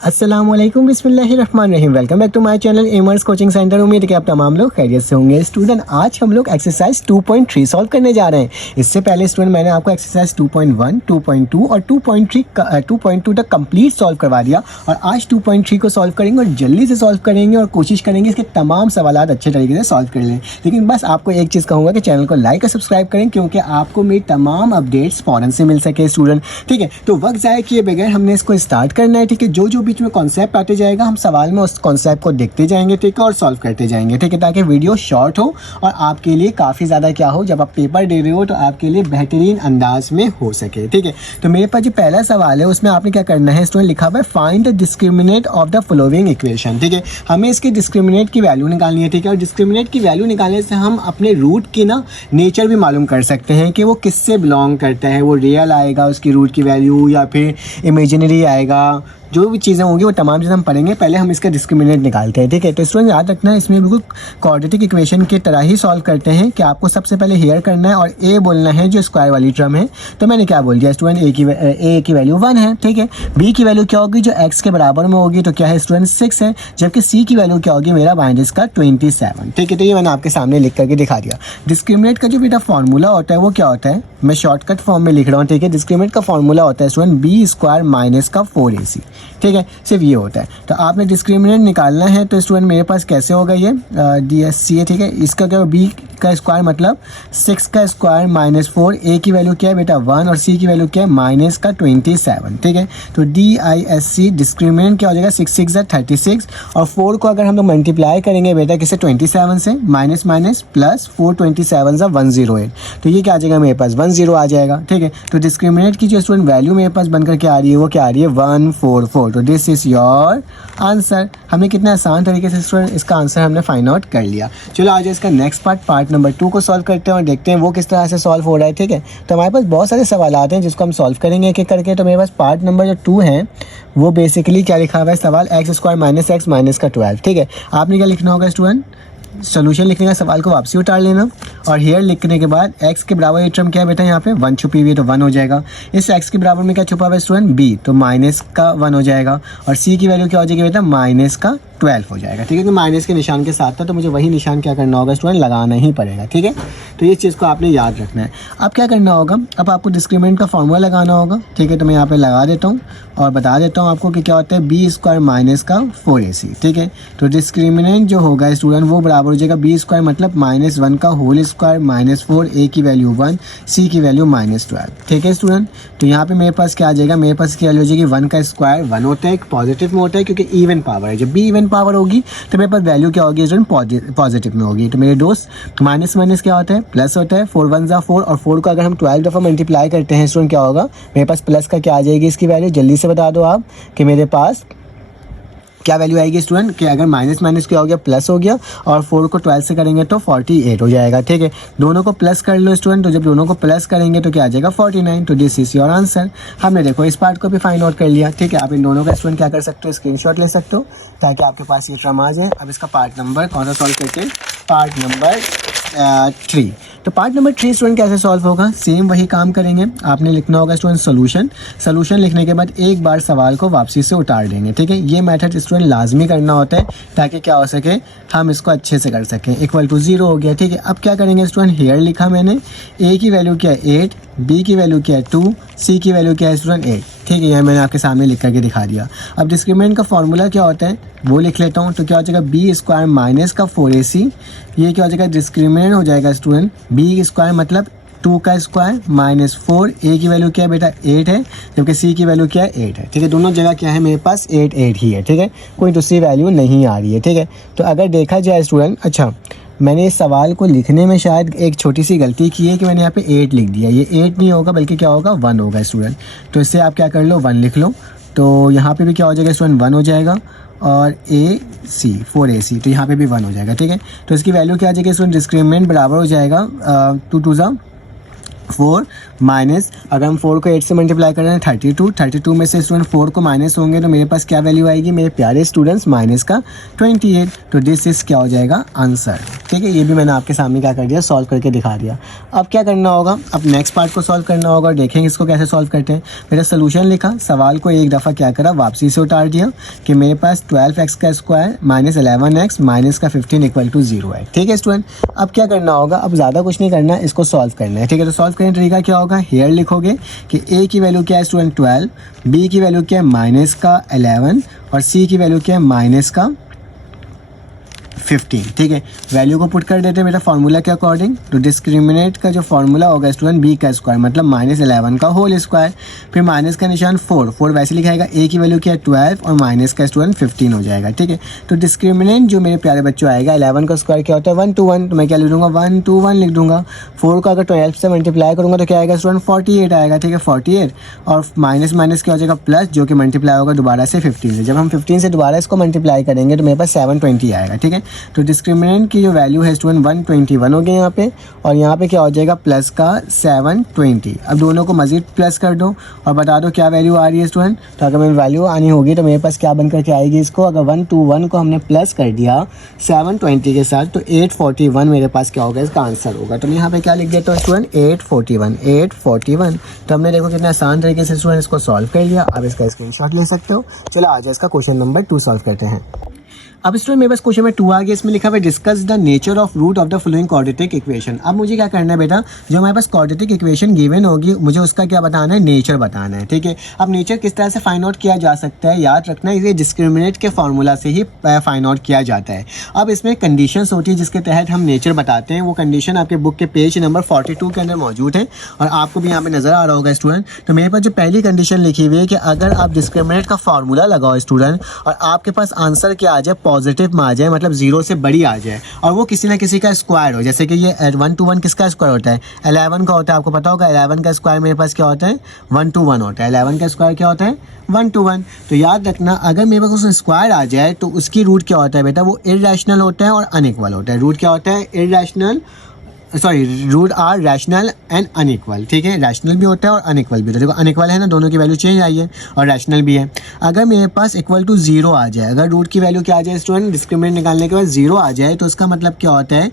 अस्सलामुअलैकुम बिस्मिल्लाहिर्रहमानिर्रहीम। Welcome back to my channel एमर्स कोचिंग सेंटर। उम्मीद है कि आप तमाम लोग खैरियत से होंगे। स्टूडेंट, आज हम लोग एक्सरसाइज 2.3 सॉल्व करने जा रहे हैं। इससे पहले स्टूडेंट मैंने आपको एक्सरसाइज 2.1, 2.2 और 2.2 तक कंप्लीट सॉल्व करवा दिया और आज 2.3 को सॉल्व करेंगे और जल्दी से सॉल्व करेंगे और कोशिश करेंगे इसके तमाम सवालात अच्छे तरीके से सॉल्व कर लें। लेकिन बस आपको एक चीज़ कहूँगा कि चैनल को लाइक और सब्सक्राइब करें क्योंकि आपको मेरी तमाम अपडेट्स फ़ौरन से मिल सके स्टूडेंट। ठीक है, तो वक्त ज़ाया किए बगैर हमने इसको स्टार्ट करना है। ठीक है, जो बीच में कॉन्सेप्ट आते जाएगा हम सवाल में उस कॉन्सेप्ट को देखते जाएंगे, ठीक है, और सॉल्व करते जाएंगे। ठीक है, ताकि वीडियो शॉर्ट हो और आपके लिए काफ़ी ज़्यादा क्या हो, जब आप पेपर दे रहे हो तो आपके लिए बेहतरीन अंदाज में हो सके। ठीक है, तो मेरे पास जो पहला सवाल है उसमें आपने क्या करना है, स्टूडेंट लिखा हुआ है find the discriminant of the following equation. ठीक है, हमें इसके डिस्क्रिमिनेंट की वैल्यू निकालनी है। ठीक है, और डिस्क्रिमिनेंट की वैल्यू निकालने से हम अपने रूट की ना नेचर भी मालूम कर सकते हैं कि वो किससे बिलोंग करता है। वो रियल आएगा उसकी रूट की वैल्यू या फिर इमेजिनरी आएगा, जो भी चीज़ें होंगी वो तमाम चीज़ें हम पढ़ेंगे। पहले हम इसका डिस्क्रिमिनेंट निकालते हैं। ठीक है, तो स्टूडेंट याद रखना है इसमें बिल्कुल क्वाड्रेटिक इक्वेशन की तरह ही सॉल्व करते हैं कि आपको सबसे पहले हेयर करना है और ए बोलना है जो स्क्वायर वाली टर्म है। तो मैंने क्या बोल दिया स्टूडेंट, ए की वैल्यू 1 है। ठीक है, बी की वैल्यू क्या होगी, जो एक्स के बराबर में होगी, तो क्या है स्टूडेंट 6 है। जबकि सी की वैल्यू क्या होगी मेरा बाइंड इसका 27। ठीक है, तो ये मैंने आपके सामने लिख करके दिखा दिया। डिस्क्रिमिनेंट का जो बेटा फॉर्मूला होता है वो क्या होता है, मैं शॉर्टकट फॉर्म में लिख रहा हूँ। ठीक है, डिस्क्रिमिनेंट का फॉर्मूला होता है स्टूडेंट बी स्क्वायर माइनस का 4ac। ठीक है, सिर्फ ये होता है। तो आपने डिस्क्रिमिनेंट निकालना है तो स्टूडेंट मेरे पास कैसे होगा ये DSC है। ठीक है, इसका क्या बी का स्क्वायर मतलब 6 का स्क्वायर माइनस 4, ए की वैल्यू क्या है बेटा 1 और सी की वैल्यू क्या है माइनस का 27। ठीक है, तो DISC डिस्क्रिमिनेंट क्या हो जाएगा 6 6 36 और 4 को अगर हम लोग मल्टीप्लाई करेंगे बेटा किससे 27 से, माइनस माइनस प्लस 4 27 108, तो ये क्या आ जाएगा मेरे पास 10 आ जाएगा। ठीक है, तो डिस्क्रिमिनेंट की जो स्टूडेंट वैल्यू मेरे पास बनकर के आ रही है वो क्या आ रही है 144। तो दिस इज योर आंसर। हमने कितना आसान तरीके से स्टूडेंट इसका आंसर हमने फाइंड आउट कर लिया। चलो आज इसका नेक्स्ट पार्ट नंबर 2 को सॉल्व करते हैं और देखते हैं वो किस तरह से सॉल्व हो रहा है। ठीक है, तो हमारे पास बहुत सारे सवाल आते हैं जिसको हम सॉल्व करेंगे एक एक करके। तो मेरे पास पार्ट नंबर जो 2 है वो बेसिकली क्या लिखा हुआ है, सवाल x square minus x minus का 12। ठीक है, आपने क्या लिखना होगा स्टूडेंट, सोल्यूशन लिखने का सवाल को वापसी उतार लेना और हेयर लिखने के बाद x के बराबर ये टर्म क्या है बेटा, यहाँ पे 1 छुपी हुई है तो 1 हो जाएगा। इस x के बराबर में क्या छुपा हुआ है स्टूडेंट b, तो माइनस का 1 हो जाएगा और c की वैल्यू क्या हो जाएगी बेटा माइनस का 12 हो जाएगा। ठीक है, तो माइनस के निशान के साथ था तो मुझे वही निशान क्या करना होगा स्टूडेंट, लगाना ही पड़ेगा। ठीक है, तो ये चीज़ को आपने याद रखना है। अब क्या करना होगा, अब आपको डिस्क्रिमिनेंट का फॉर्मूला लगाना होगा। ठीक है, तो मैं यहाँ पे लगा देता हूँ और बता देता हूँ आपको कि क्या होता है बी स्क्वायर माइनस का 4ac। ठीक है, तो डिस्क्रिमिनेंट जो होगा स्टूडेंट वो बराबर हो जाएगा बी स्क्वायर मतलब -1 का होल स्क्वायर माइनस 4, ए की वैल्यू 1, सी की वैल्यू -12। ठीक है स्टूडेंट, तो यहाँ पे मेरे पास क्या आ जाएगा, मेरे पास क्या वैल्यू हो जाएगी 1 का स्क्वायर 1 होता है, पॉजिटिव में होता है क्योंकि इवन पावर है। जब भी इवन पावर होगी तो मेरे पास वैल्यू क्या होगी स्टूडेंट पॉजिटिव में होगी। तो मेरे दोस्त माइनस माइनस क्या होता है प्लस होता है, 4 1 ज़ा 4 और 4 को अगर हम 12 दफ़ा मल्टीप्लाई करते हैं स्टूडेंट क्या होगा, मेरे पास प्लस का क्या आ जाएगी इसकी वैल्यू, जल्दी से बता दो आप कि मेरे पास क्या वैल्यू आएगी स्टूडेंट, कि अगर माइनस माइनस क्या हो गया प्लस हो गया और 4 को 12 से करेंगे तो 48 हो जाएगा। ठीक है, दोनों को प्लस कर लो स्टूडेंट, तो जब दोनों को प्लस करेंगे तो क्या आ जाएगा 49। तो दिस इज योर आंसर। हमने देखो इस पार्ट को भी फाइंड आउट कर लिया। ठीक है, आप इन दोनों का स्टूडेंट क्या कर सकते हो, स्क्रीनशॉट ले सकते हो ताकि आपके पास ये टर्म आ जाए। अब इसका पार्ट नंबर कौन सा सॉल्व करते हैं, पार्ट नंबर 3। तो पार्ट नंबर 3 स्टूडेंट कैसे सॉल्व होगा, सेम वही काम करेंगे। आपने लिखना होगा स्टूडेंट सोल्यूशन लिखने के बाद एक बार सवाल को वापसी से उतार देंगे। ठीक है, ये मेथड स्टूडेंट लाजमी करना होता है ताकि क्या हो सके हम इसको अच्छे से कर सकें। इक्वल टू 0 हो गया। ठीक है, अब क्या करेंगे स्टूडेंट, हेयर लिखा मैंने, ए की वैल्यू क्या है 8, बी की वैल्यू क्या है 2, सी की वैल्यू क्या है स्टूडेंट 8। ठीक है, यह मैंने आपके सामने लिख करके दिखा दिया। अब डिस्क्रिमिनेंट का फॉर्मूला क्या होता है वो लिख लेता हूँ। तो क्या हो जाएगा बी स्क्वायर माइनस का 4ac, ये क्या हो जाएगा डिस्क्रिमिनेंट हो जाएगा स्टूडेंट बी स्क्वायर मतलब 2 का स्क्वायर माइनस 4, ए की वैल्यू क्या है बेटा 8 है, जबकि सी की वैल्यू क्या है 8 है। ठीक है, दोनों जगह क्या है मेरे पास 8 8 ही है। ठीक है, कोई दूसरी वैल्यू नहीं आ रही है। ठीक है, तो अगर देखा जाए स्टूडेंट, अच्छा मैंने इस सवाल को लिखने में शायद एक छोटी सी गलती की है कि मैंने यहाँ पे 8 लिख दिया। ये 8 नहीं होगा बल्कि क्या होगा 1 होगा स्टूडेंट। तो इससे आप क्या कर लो 1 लिख लो, तो यहाँ पे भी क्या हो जाएगा स्टूडेंट 1 हो जाएगा और AC 4ac, तो यहाँ पे भी 1 हो जाएगा। ठीक है, तो इसकी वैल्यू क्या आ जाएगी स्टूडेंट, डिस्क्रिमिनेंट बराबर हो जाएगा 2 2 ज़ा 4 माइनस, अगर हम 4 को 8 से मल्टीप्लाई कर रहे हैं 32 में से स्टूडेंट 4 को माइनस होंगे तो मेरे पास क्या वैल्यू आएगी मेरे प्यारे स्टूडेंट्स, माइनस का 28। तो दिस इज़ क्या हो जाएगा आंसर। ठीक है, ये भी मैंने आपके सामने क्या कर दिया, सॉल्व करके दिखा दिया। अब क्या करना होगा, अब नेक्स्ट पार्ट को सॉल्व करना होगा और देखेंगे इसको कैसे सॉल्व करते हैं। मेरा सोल्यूशन लिखा, सवाल को एक दफ़ा क्या करा, वापसी से उतार दिया कि मेरे पास 12x का स्क्वायर माइनस 11x माइनस का 15 इक्वल टू 0 है। ठीक है स्टूडेंट, अब क्या करना होगा, अब ज़्यादा कुछ नहीं करना है, इसको सॉल्व करना है। ठीक है, तो सॉल्व करने का तरीका क्या होगा, हेयर लिखोगे कि a की वैल्यू क्या है स्टूडेंट 12, b की वैल्यू क्या है माइनस का 11 और c की वैल्यू क्या है माइनस का 15। ठीक है, वैल्यू को पुट कर देते हैं बेटा फार्मूला के अकॉर्डिंग। तो डिस्क्रिमिनेट का जो फार्मूला होगा स्टूडेंट b का स्क्वायर मतलब माइनस 11 का होल स्क्वायर, फिर माइनस का निशान 4 वैसे लिखाएगा, a की वैल्यू क्या है 12 और माइनस का स्टूडेंट 15 हो जाएगा। ठीक है, तो डिस्क्रिमिनेंट जो मेरे प्यारे बच्चों आएगा 11 का स्क्वायर क्या होता है 1 to 1, तो मैं क्या लिख दूंगा 1 to 1 लिख दूंगा। 4 को अगर 12 से मल्टीप्लाई करूँगा तो क्या आएगा स्टूडेंट 48 आएगा। ठीक है, 48 और माइनस माइनस क्या हो जाएगा प्लस, जो कि मल्टीप्लाई होगा दोबारा से 15 से। जब हम 15 से दोबारा इसको मल्टीप्लाई करेंगे तो मेरे पास 720 आएगा। ठीक है, तो डिस्क्रिमिनेंट की जो वैल्यू है स्टूडेंट 121 हो गया यहाँ पे, और यहाँ पे क्या हो जाएगा प्लस का 720। अब दोनों को मजीद प्लस कर दो और बता दो क्या वैल्यू आ रही है स्टूडेंट। तो अगर मेरी वैल्यू आनी होगी तो मेरे पास क्या बन करके आएगी, इसको अगर 121 को हमने प्लस कर दिया 720 के साथ तो 841 मेरे पास क्या होगा, इसका आंसर होगा। तो मैं यहाँ पे क्या लिख देता हूँ स्टूडेंट 841। तो हमने देखो कितना आसान तरीके से स्टूडेंट इसको सॉल्व कर लिया। अब इसका स्क्रीनशॉट ले सकते हो। चलो आ जाओ इसका क्वेश्चन नंबर 2 सॉल्व करते हैं। अब स्टूडेंट मेरे पास क्वेश्चन में 2 आ गया, इसमें लिखा हुआ है discuss the nature of root of the following quadratic equation. अब मुझे क्या करना है बेटा, जो हमारे पास क्वाड्रेटिक इक्वेशन गिवन होगी मुझे उसका क्या बताना है, नेचर बताना है। ठीक है, अब नेचर किस तरह से फाइंड आउट किया जा सकता है, याद रखना ये डिस्क्रिमिनेट के फार्मूला से ही फाइंड आउट किया जाता है। अब इसमें कंडीशंस होती है जिसके तहत हम नेचर बताते हैं, वो कंडीशन आपके बुक के पेज नंबर 42 के अंदर मौजूद है और आपको भी यहाँ पे नजर आ रहा होगा स्टूडेंट। तो मेरे पास जो पहली कंडीशन लिखी हुई है कि अगर आप डिस्क्रिमिनेट का फार्मूला लगाओ स्टूडेंट और आपके पास आंसर क्या आ जाए, पॉजिटिव में आ जाए मतलब 0 से बड़ी आ जाए और वो किसी ना किसी का स्क्वायर हो, जैसे कि ये 1 to 1 किसका स्क्वायर होता है 11 का होता है, आपको पता होगा 11 का स्क्वायर मेरे पास क्या होता है 1 to 1 होता है। 11 का स्क्वायर क्या होता है 1 to 1। तो याद रखना अगर मेरे पास उसमें स्क्वायर आ जाए तो उसकी रूट क्या होता है बेटा, वो इर्रेशनल होता है और अनइक्वल होता है। रूट क्या होता है irrational, root are rational and unequal. ठीक है, रैशनल भी होता है और अनइक्वल भी होता है। देखो अनइक्वल है ना, दोनों की वैल्यू चेंज आई है, और रैशनल भी है। अगर मेरे पास इक्वल टू 0 आ जाए, अगर रूट की वैल्यू क्या आ जाए स्टूडेंट, डिस्क्रिमिनेंट निकालने के बाद 0 आ जाए तो उसका मतलब क्या होता है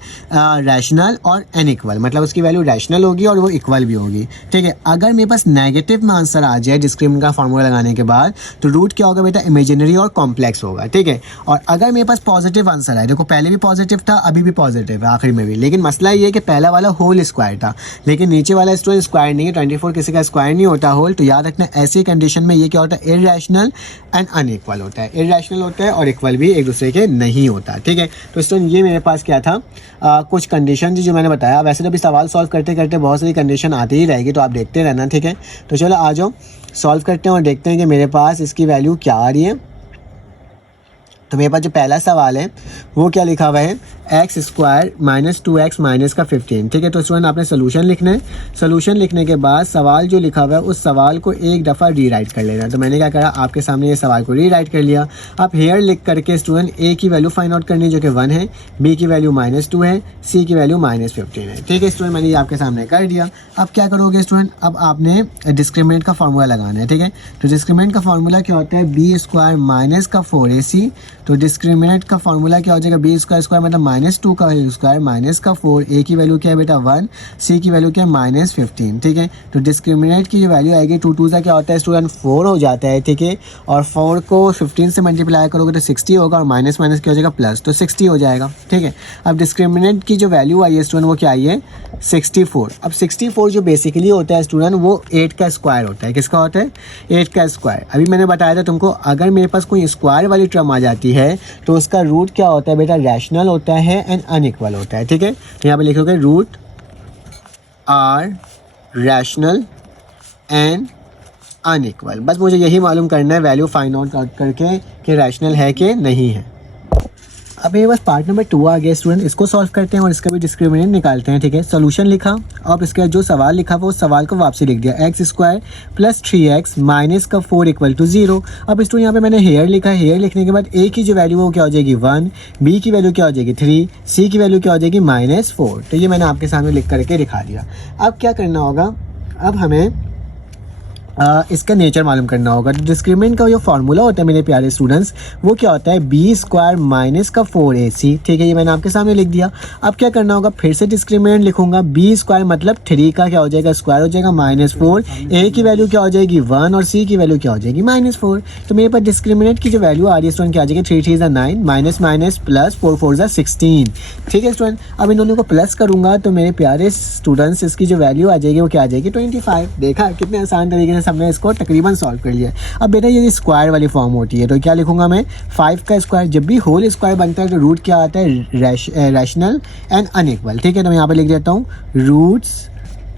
रैशनल और अनइक्वल, मतलब उसकी वैल्यू रैशनल होगी और वो इक्वल भी होगी। ठीक है, अगर मेरे पास नेगेटिव में आंसर आ जाए डिस्क्रिमिनेंट का फार्मूला लगाने के बाद तो रूट क्या होगा बेटा, इमेजिनरी और कॉम्प्लेक्स होगा। ठीक है, और अगर मेरे पास पॉजिटिव आंसर है, देखो पहले भी पॉजिटिव था अभी भी पॉजिटिव है आखिरी में भी, लेकिन मसला ये है कि पहला वाला होल स्क्वायर था लेकिन नीचे वाला स्टूडेंट स्क्वायर नहीं है, 24 किसी का स्क्वायर नहीं होता होल। तो याद रखना ऐसी कंडीशन में ये क्या होता है इर्रेशनल एंड अनइक्वल होता है। इर्रेशनल होता है और इक्वल भी एक दूसरे के नहीं होता। ठीक है, तो स्टूडेंट ये मेरे पास क्या था कुछ कंडीशन जो मैंने बताया। वैसे तो अभी सवाल सॉल्व करते करते बहुत सारी कंडीशन आती ही रहेगी, तो आप देखते रहना। ठीक है, तो चलो आ जाओ सॉल्व करते हैं और देखते हैं कि मेरे पास इसकी वैल्यू क्या आ रही है। तो मेरे पास जो पहला सवाल है वो क्या लिखा हुआ है X square minus 2x minus का 15। ठीक है, तो स्टूडेंट आपने सोल्यूशन लिखना है। सोल्यूशन लिखने के बाद सवाल जो लिखा हुआ है उस सवाल को एक दफ़ा रीराइट कर लेना है। तो मैंने क्या करा, आपके सामने ये सवाल को रीराइट कर लिया। आप हेयर लिख करके स्टूडेंट a की वैल्यू फाइंड आउट करनी जो कि 1 है, b की वैल्यू -2 है, c की वैल्यू -15 है। ठीक है स्टूडेंट, मैंने ये आपके सामने कर दिया। अब क्या करोगे स्टूडेंट, अब आपने डिस्क्रिमिनेंट का फार्मूला लगाना है। ठीक है, तो डिस्क्रिमिनेंट का फार्मूला क्या होता है b स्क्वायर माइनस का 4ac। तो डिस्क्रिमिनेंट का फार्मूला क्या हो जाएगा b स्क्वायर मतलब -2 का स्क्वायर माइनस का 4, a की वैल्यू क्या है बेटा 1, c की वैल्यू क्या है -15। ठीक है, तो डिस्क्रिमिनेंट की जो वैल्यू आएगी 2 2 सा क्या होता है स्टूडेंट 4 हो जाता है। ठीक है, और 4 को 15 से मल्टीप्लाई करोगे तो 60 होगा और माइनस माइनस क्या हो जाएगा प्लस, तो 60 हो जाएगा। ठीक है, अब डिस्क्रिमिनेंट की जो वैल्यू आई है स्टूडेंट वो क्या आई है 64। अब 64 जो बेसिकली होता है स्टूडेंट वो 8 का स्क्वायर होता है। किसका होता है 8 का स्क्वायर। अभी मैंने बताया था तुमको अगर मेरे पास कोई स्क्वायर वाली टर्म आ जाती है तो उसका रूट क्या होता है बेटा, रैशनल होता है एंड अनइक्वल होता है। ठीक है, तो यहाँ पे लिखोगे root are rational and unequal. बस मुझे यही मालूम करना है वैल्यू फाइंड आउट करके कि रैशनल है कि नहीं है। अब मेरे पास पार्ट नंबर 2 आ गया स्टूडेंट, इसको सॉल्व करते हैं और इसका भी डिस्क्रिमिनेंट निकालते हैं। ठीक है, सोल्यूशन लिखा और इसके बाद जो सवाल लिखा वो सवाल को वापसी लिख दिया, x² + 3x - 4 = 0। अब स्टूडेंट यहाँ पे मैंने हेयर लिखा है, हेयर लिखने के बाद a की जो वैल्यू वो क्या हो जाएगी 1, b की वैल्यू क्या हो जाएगी 3, c की वैल्यू क्या हो जाएगी -4। तो ये मैंने आपके सामने लिख करके दिखा दिया। अब क्या करना होगा, अब हमें इसका नेचर मालूम करना होगा। तो डिस्क्रिमिनेंट का जो फार्मूला होता है मेरे प्यारे स्टूडेंट्स, वो क्या होता है b² - 4ac। ठीक है, ये मैंने आपके सामने लिख दिया। अब क्या करना होगा, फिर से डिस्क्रिमिनेंट लिखूंगा, b² मतलब 3 का क्या हो जाएगा स्क्वायर हो जाएगा -4, a की वैल्यू क्या हो जाएगी 1 और c की वैल्यू क्या हो जाएगी -4। तो मेरे पास डिस्क्रिमिनेंट की जो वैल्यू आ रही है स्टूडेंट क्या आ जाएगी, 3 3 9 माइनस प्लस 4 4 16। ठीक है स्टूडेंट, अब इन दोनों को प्लस करूंगा तो मेरे प्यारे स्टूडेंट्स इसकी जो वैल्यू आ जाएगी वो क्या आ जाएगी 25। देखा कितने आसान तरीके से हमने इसको तकरीबन सॉल्व कर लिया। अब बेटा ये स्क्वायर वाली फॉर्म होती है तो क्या लिखूंगा मैं, 5 का स्क्वायर। जब भी होल स्क्वायर बनता है तो रूट क्या आता है, रैशनल एंड अनइक्वल। ठीक है, तो मैं यहाँ पे लिख देता हूँ रूट्स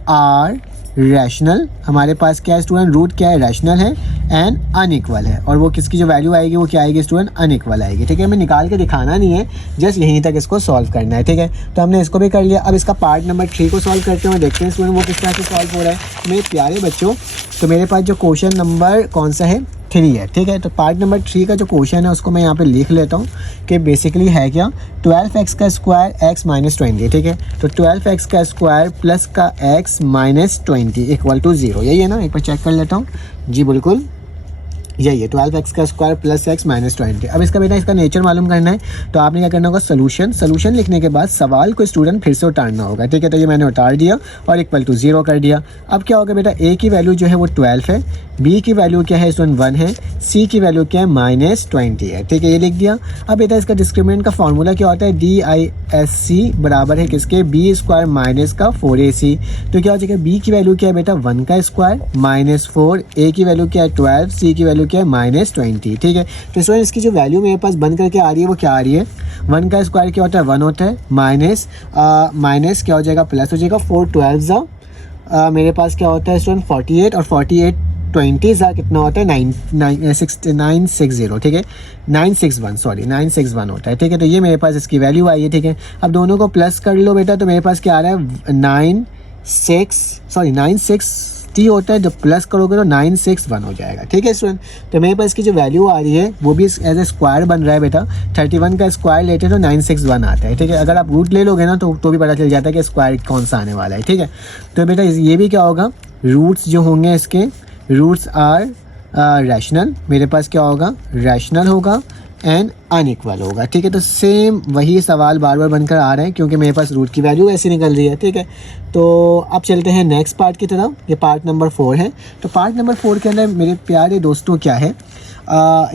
आर रैशनल। हमारे पास क्या है स्टूडेंट, रूट क्या है रैशनल है एंड अनइक्वल है, और वो किसकी जो वैल्यू आएगी वो क्या आएगी स्टूडेंट अनइक्वल आएगी। ठीक है, हमें निकाल के दिखाना नहीं है, जस्ट यहीं तक इसको सॉल्व करना है। ठीक है, तो हमने इसको भी कर लिया। अब इसका पार्ट नंबर 3 को सॉल्व करते हुए देखते हैं स्टूडेंट वो किस तरह से सॉल्व हो रहा है। मेरे प्यारे बच्चों, तो मेरे पास जो क्वेश्चन नंबर कौन सा है 3 है। ठीक है, तो पार्ट नंबर 3 का जो क्वेश्चन है उसको मैं यहाँ पे लिख लेता हूँ कि बेसिकली है क्या, 12x का स्क्वायर x - 20। ठीक है, तो 12x का स्क्वायर प्लस का x - 20 = 0। यही है ना, एक बार चेक कर लेता हूँ। जी बिल्कुल यही है, 12x का स्क्वायर प्लस x - 20। अब इसका बेटा इसका नेचर मालूम करना है तो आपने क्या करना होगा, सोल्यूशन लिखने के बाद सवाल को स्टूडेंट फिर से उतारना होगा। ठीक है, तो ये मैंने उतार दिया और = 0 कर दिया। अब क्या होगा बेटा, a की वैल्यू जो है वो 12 है, b की वैल्यू क्या है स्टूडेंट 1 है, c की वैल्यू क्या है -20 है। ठीक है, ये लिख दिया। अब बेटा इसका डिस्क्रिमिनेंट का फार्मूला क्या होता है, DISC बराबर है किसके, b² - 4ac। तो क्या हो जाएगा, b की वैल्यू क्या है बेटा 1 का स्क्वायर -4, a की वैल्यू क्या है 12, c की वैल्यू क्या है -20। ठीक है, तो स्टूडेंट इसकी जो वैल्यू मेरे पास बन करके आ रही है वो क्या आ रही है, 1 का स्क्वायर क्या होता है 1 होता है, माइनस क्या हो जाएगा प्लस हो जाएगा, 4 12 मेरे पास क्या होता है स्टूडेंट 48, और 48 20 कितना होता है 960। ठीक है, 961 होता है। ठीक है, तो ये मेरे पास इसकी वैल्यू आई है। ठीक है, अब दोनों को प्लस कर लो बेटा, तो मेरे पास क्या आ रहा है 960 होता है, जब प्लस करोगे तो 961 हो जाएगा। ठीक है स्टूडेंट, तो मेरे पास इसकी जो वैल्यू आ रही है वो भी एज ए स्क्वायर बन रहा है बेटा, 31 का स्क्वायर लेते हैं तो 961 आता है। ठीक है, अगर आप रूट ले लोगे ना तो भी पता चल जाता है कि स्क्वायर कौन सा आने वाला है। ठीक है, तो बेटा ये भी क्या होगा, रूट्स जो होंगे इसके, रूट्स आर रैशनल, मेरे पास क्या होगा रैशनल होगा एंड अनइक्वल होगा। ठीक है, तो सेम वही सवाल बार बार बनकर आ रहे हैं क्योंकि मेरे पास रूट की वैल्यू ऐसी निकल रही है। ठीक है, तो अब चलते हैं नेक्स्ट पार्ट की तरफ, ये पार्ट नंबर 4 है। तो पार्ट नंबर 4 के अंदर मेरे प्यारे दोस्तों क्या है,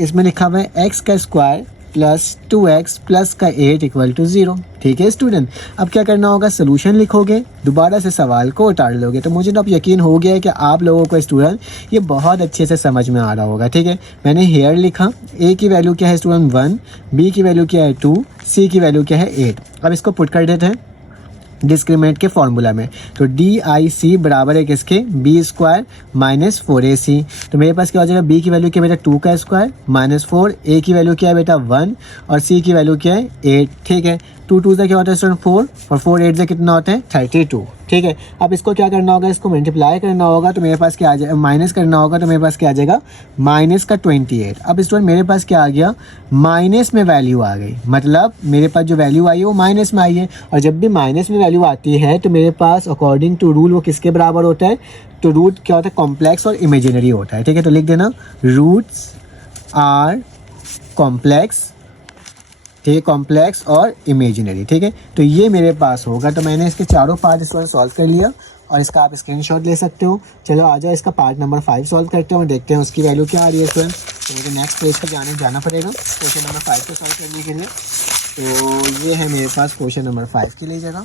इसमें लिखा हुआ है x का स्क्वायर प्लस 2x प्लस का 8 = 0। ठीक है स्टूडेंट, अब क्या करना होगा, सोल्यूशन लिखोगे, दोबारा से सवाल को उतार लोगे। तो मुझे तो अब यकीन हो गया है कि आप लोगों को स्टूडेंट ये बहुत अच्छे से समझ में आ रहा होगा। ठीक है, मैंने हेयर लिखा, a की वैल्यू क्या है स्टूडेंट 1, b की वैल्यू क्या है 2, c की वैल्यू क्या है 8। अब इसको पुट कर देते हैं डिस्क्रिमिनेंट के फॉर्मूला में, तो DIC बराबर है किसके, b² - 4ac। तो मेरे पास क्या हो जाएगा, b की वैल्यू क्या है बेटा 2 का स्क्वायर -4, a की वैल्यू क्या है बेटा 1 और c की वैल्यू क्या है 8। ठीक है, 2 2 से क्या होता है स्टूडेंट 4 और 4 8 से कितना होता है 32। ठीक है, अब इसको क्या करना होगा, इसको मल्टीप्लाई करना होगा तो मेरे पास क्या आ जाएगा, माइनस करना होगा तो मेरे पास क्या आ जाएगा -28। अब स्टूडेंट मेरे पास क्या आ गया, माइनस में वैल्यू आ गई, मतलब मेरे पास जो वैल्यू आई है वो माइनस में आई है, और जब भी माइनस में वैल्यू आती है तो मेरे पास अकॉर्डिंग टू रूल वो किसके बराबर होता है, तो रूट क्या होता है कॉम्प्लेक्स और इमेजिनरी होता है। ठीक है, तो लिख देना रूट्स आर कॉम्प्लेक्स, ठीक है, कॉम्प्लेक्स और इमेजिनरी। ठीक है, तो ये मेरे पास होगा। तो मैंने इसके चारों पार्ट स्टूडेंट सॉल्व कर लिया और इसका आप स्क्रीनशॉट ले सकते हो। चलो आ जाओ इसका पार्ट नंबर 5 सॉल्व करते हैं और देखते हैं उसकी वैल्यू क्या आ रही है स्टूडेंट। तो मुझे नेक्स्ट पेज पर जाना पड़ेगा क्वेश्चन नंबर 5 को सॉल्व करने के लिए। तो ये है मेरे पास क्वेश्चन नंबर 5 के लिए जगह।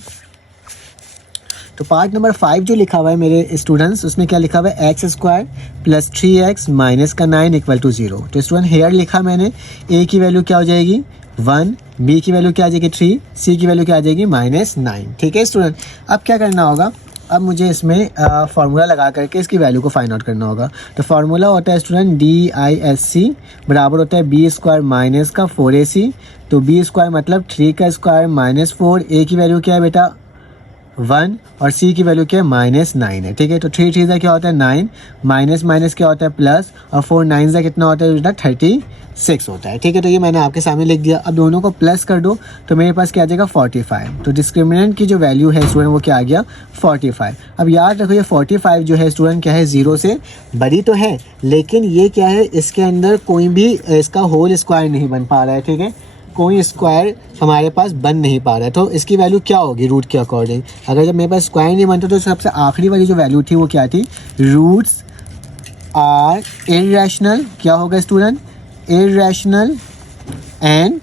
तो पार्ट नंबर 5 जो लिखा हुआ है मेरे स्टूडेंट्स, उसमें क्या लिखा हुआ है, x² प्लस 3x माइनस का 9 = 0। तो स्टूडेंट हेयर लिखा मैंने, a की वैल्यू क्या हो जाएगी 1, b की वैल्यू क्या आ जाएगी 3, c की वैल्यू क्या आ जाएगी -9। ठीक है स्टूडेंट, अब क्या करना होगा, अब मुझे इसमें फार्मूला लगा करके इसकी वैल्यू को फाइंड आउट करना होगा। तो फार्मूला होता है स्टूडेंट DISC बराबर होता है b स्क्वायर माइनस का 4AC। तो b स्क्वायर मतलब 3 का स्क्वायर माइनस 4, a की वैल्यू क्या है बेटा 1 और c की वैल्यू क्या है -9 है। ठीक है, तो 3 3 क्या होता है 9, माइनस माइनस क्या होता है प्लस, और 4 9 से कितना होता है बेटा 36 होता है। ठीक है, तो ये मैंने आपके सामने लिख दिया। अब दोनों को प्लस कर दो तो मेरे पास क्या आ जाएगा 45। तो डिस्क्रिमिनेंट की जो वैल्यू है स्टूडेंट वो क्या आ गया 45। अब याद रखो ये 45 जो है स्टूडेंट क्या है 0 से बड़ी तो है, लेकिन ये क्या है इसके अंदर कोई भी इसका होल स्क्वायर नहीं बन पा रहा है। ठीक है, कोई स्क्वायर हमारे पास बन नहीं पा रहा है, तो इसकी वैल्यू क्या होगी रूट के अकॉर्डिंग। अगर जब मेरे पास स्क्वायर नहीं बनता तो सबसे आखिरी वाली जो वैल्यू थी वो क्या थी, रूट्स आर इर्रेशनल, क्या होगा स्टूडेंट, इर्रेशनल एंड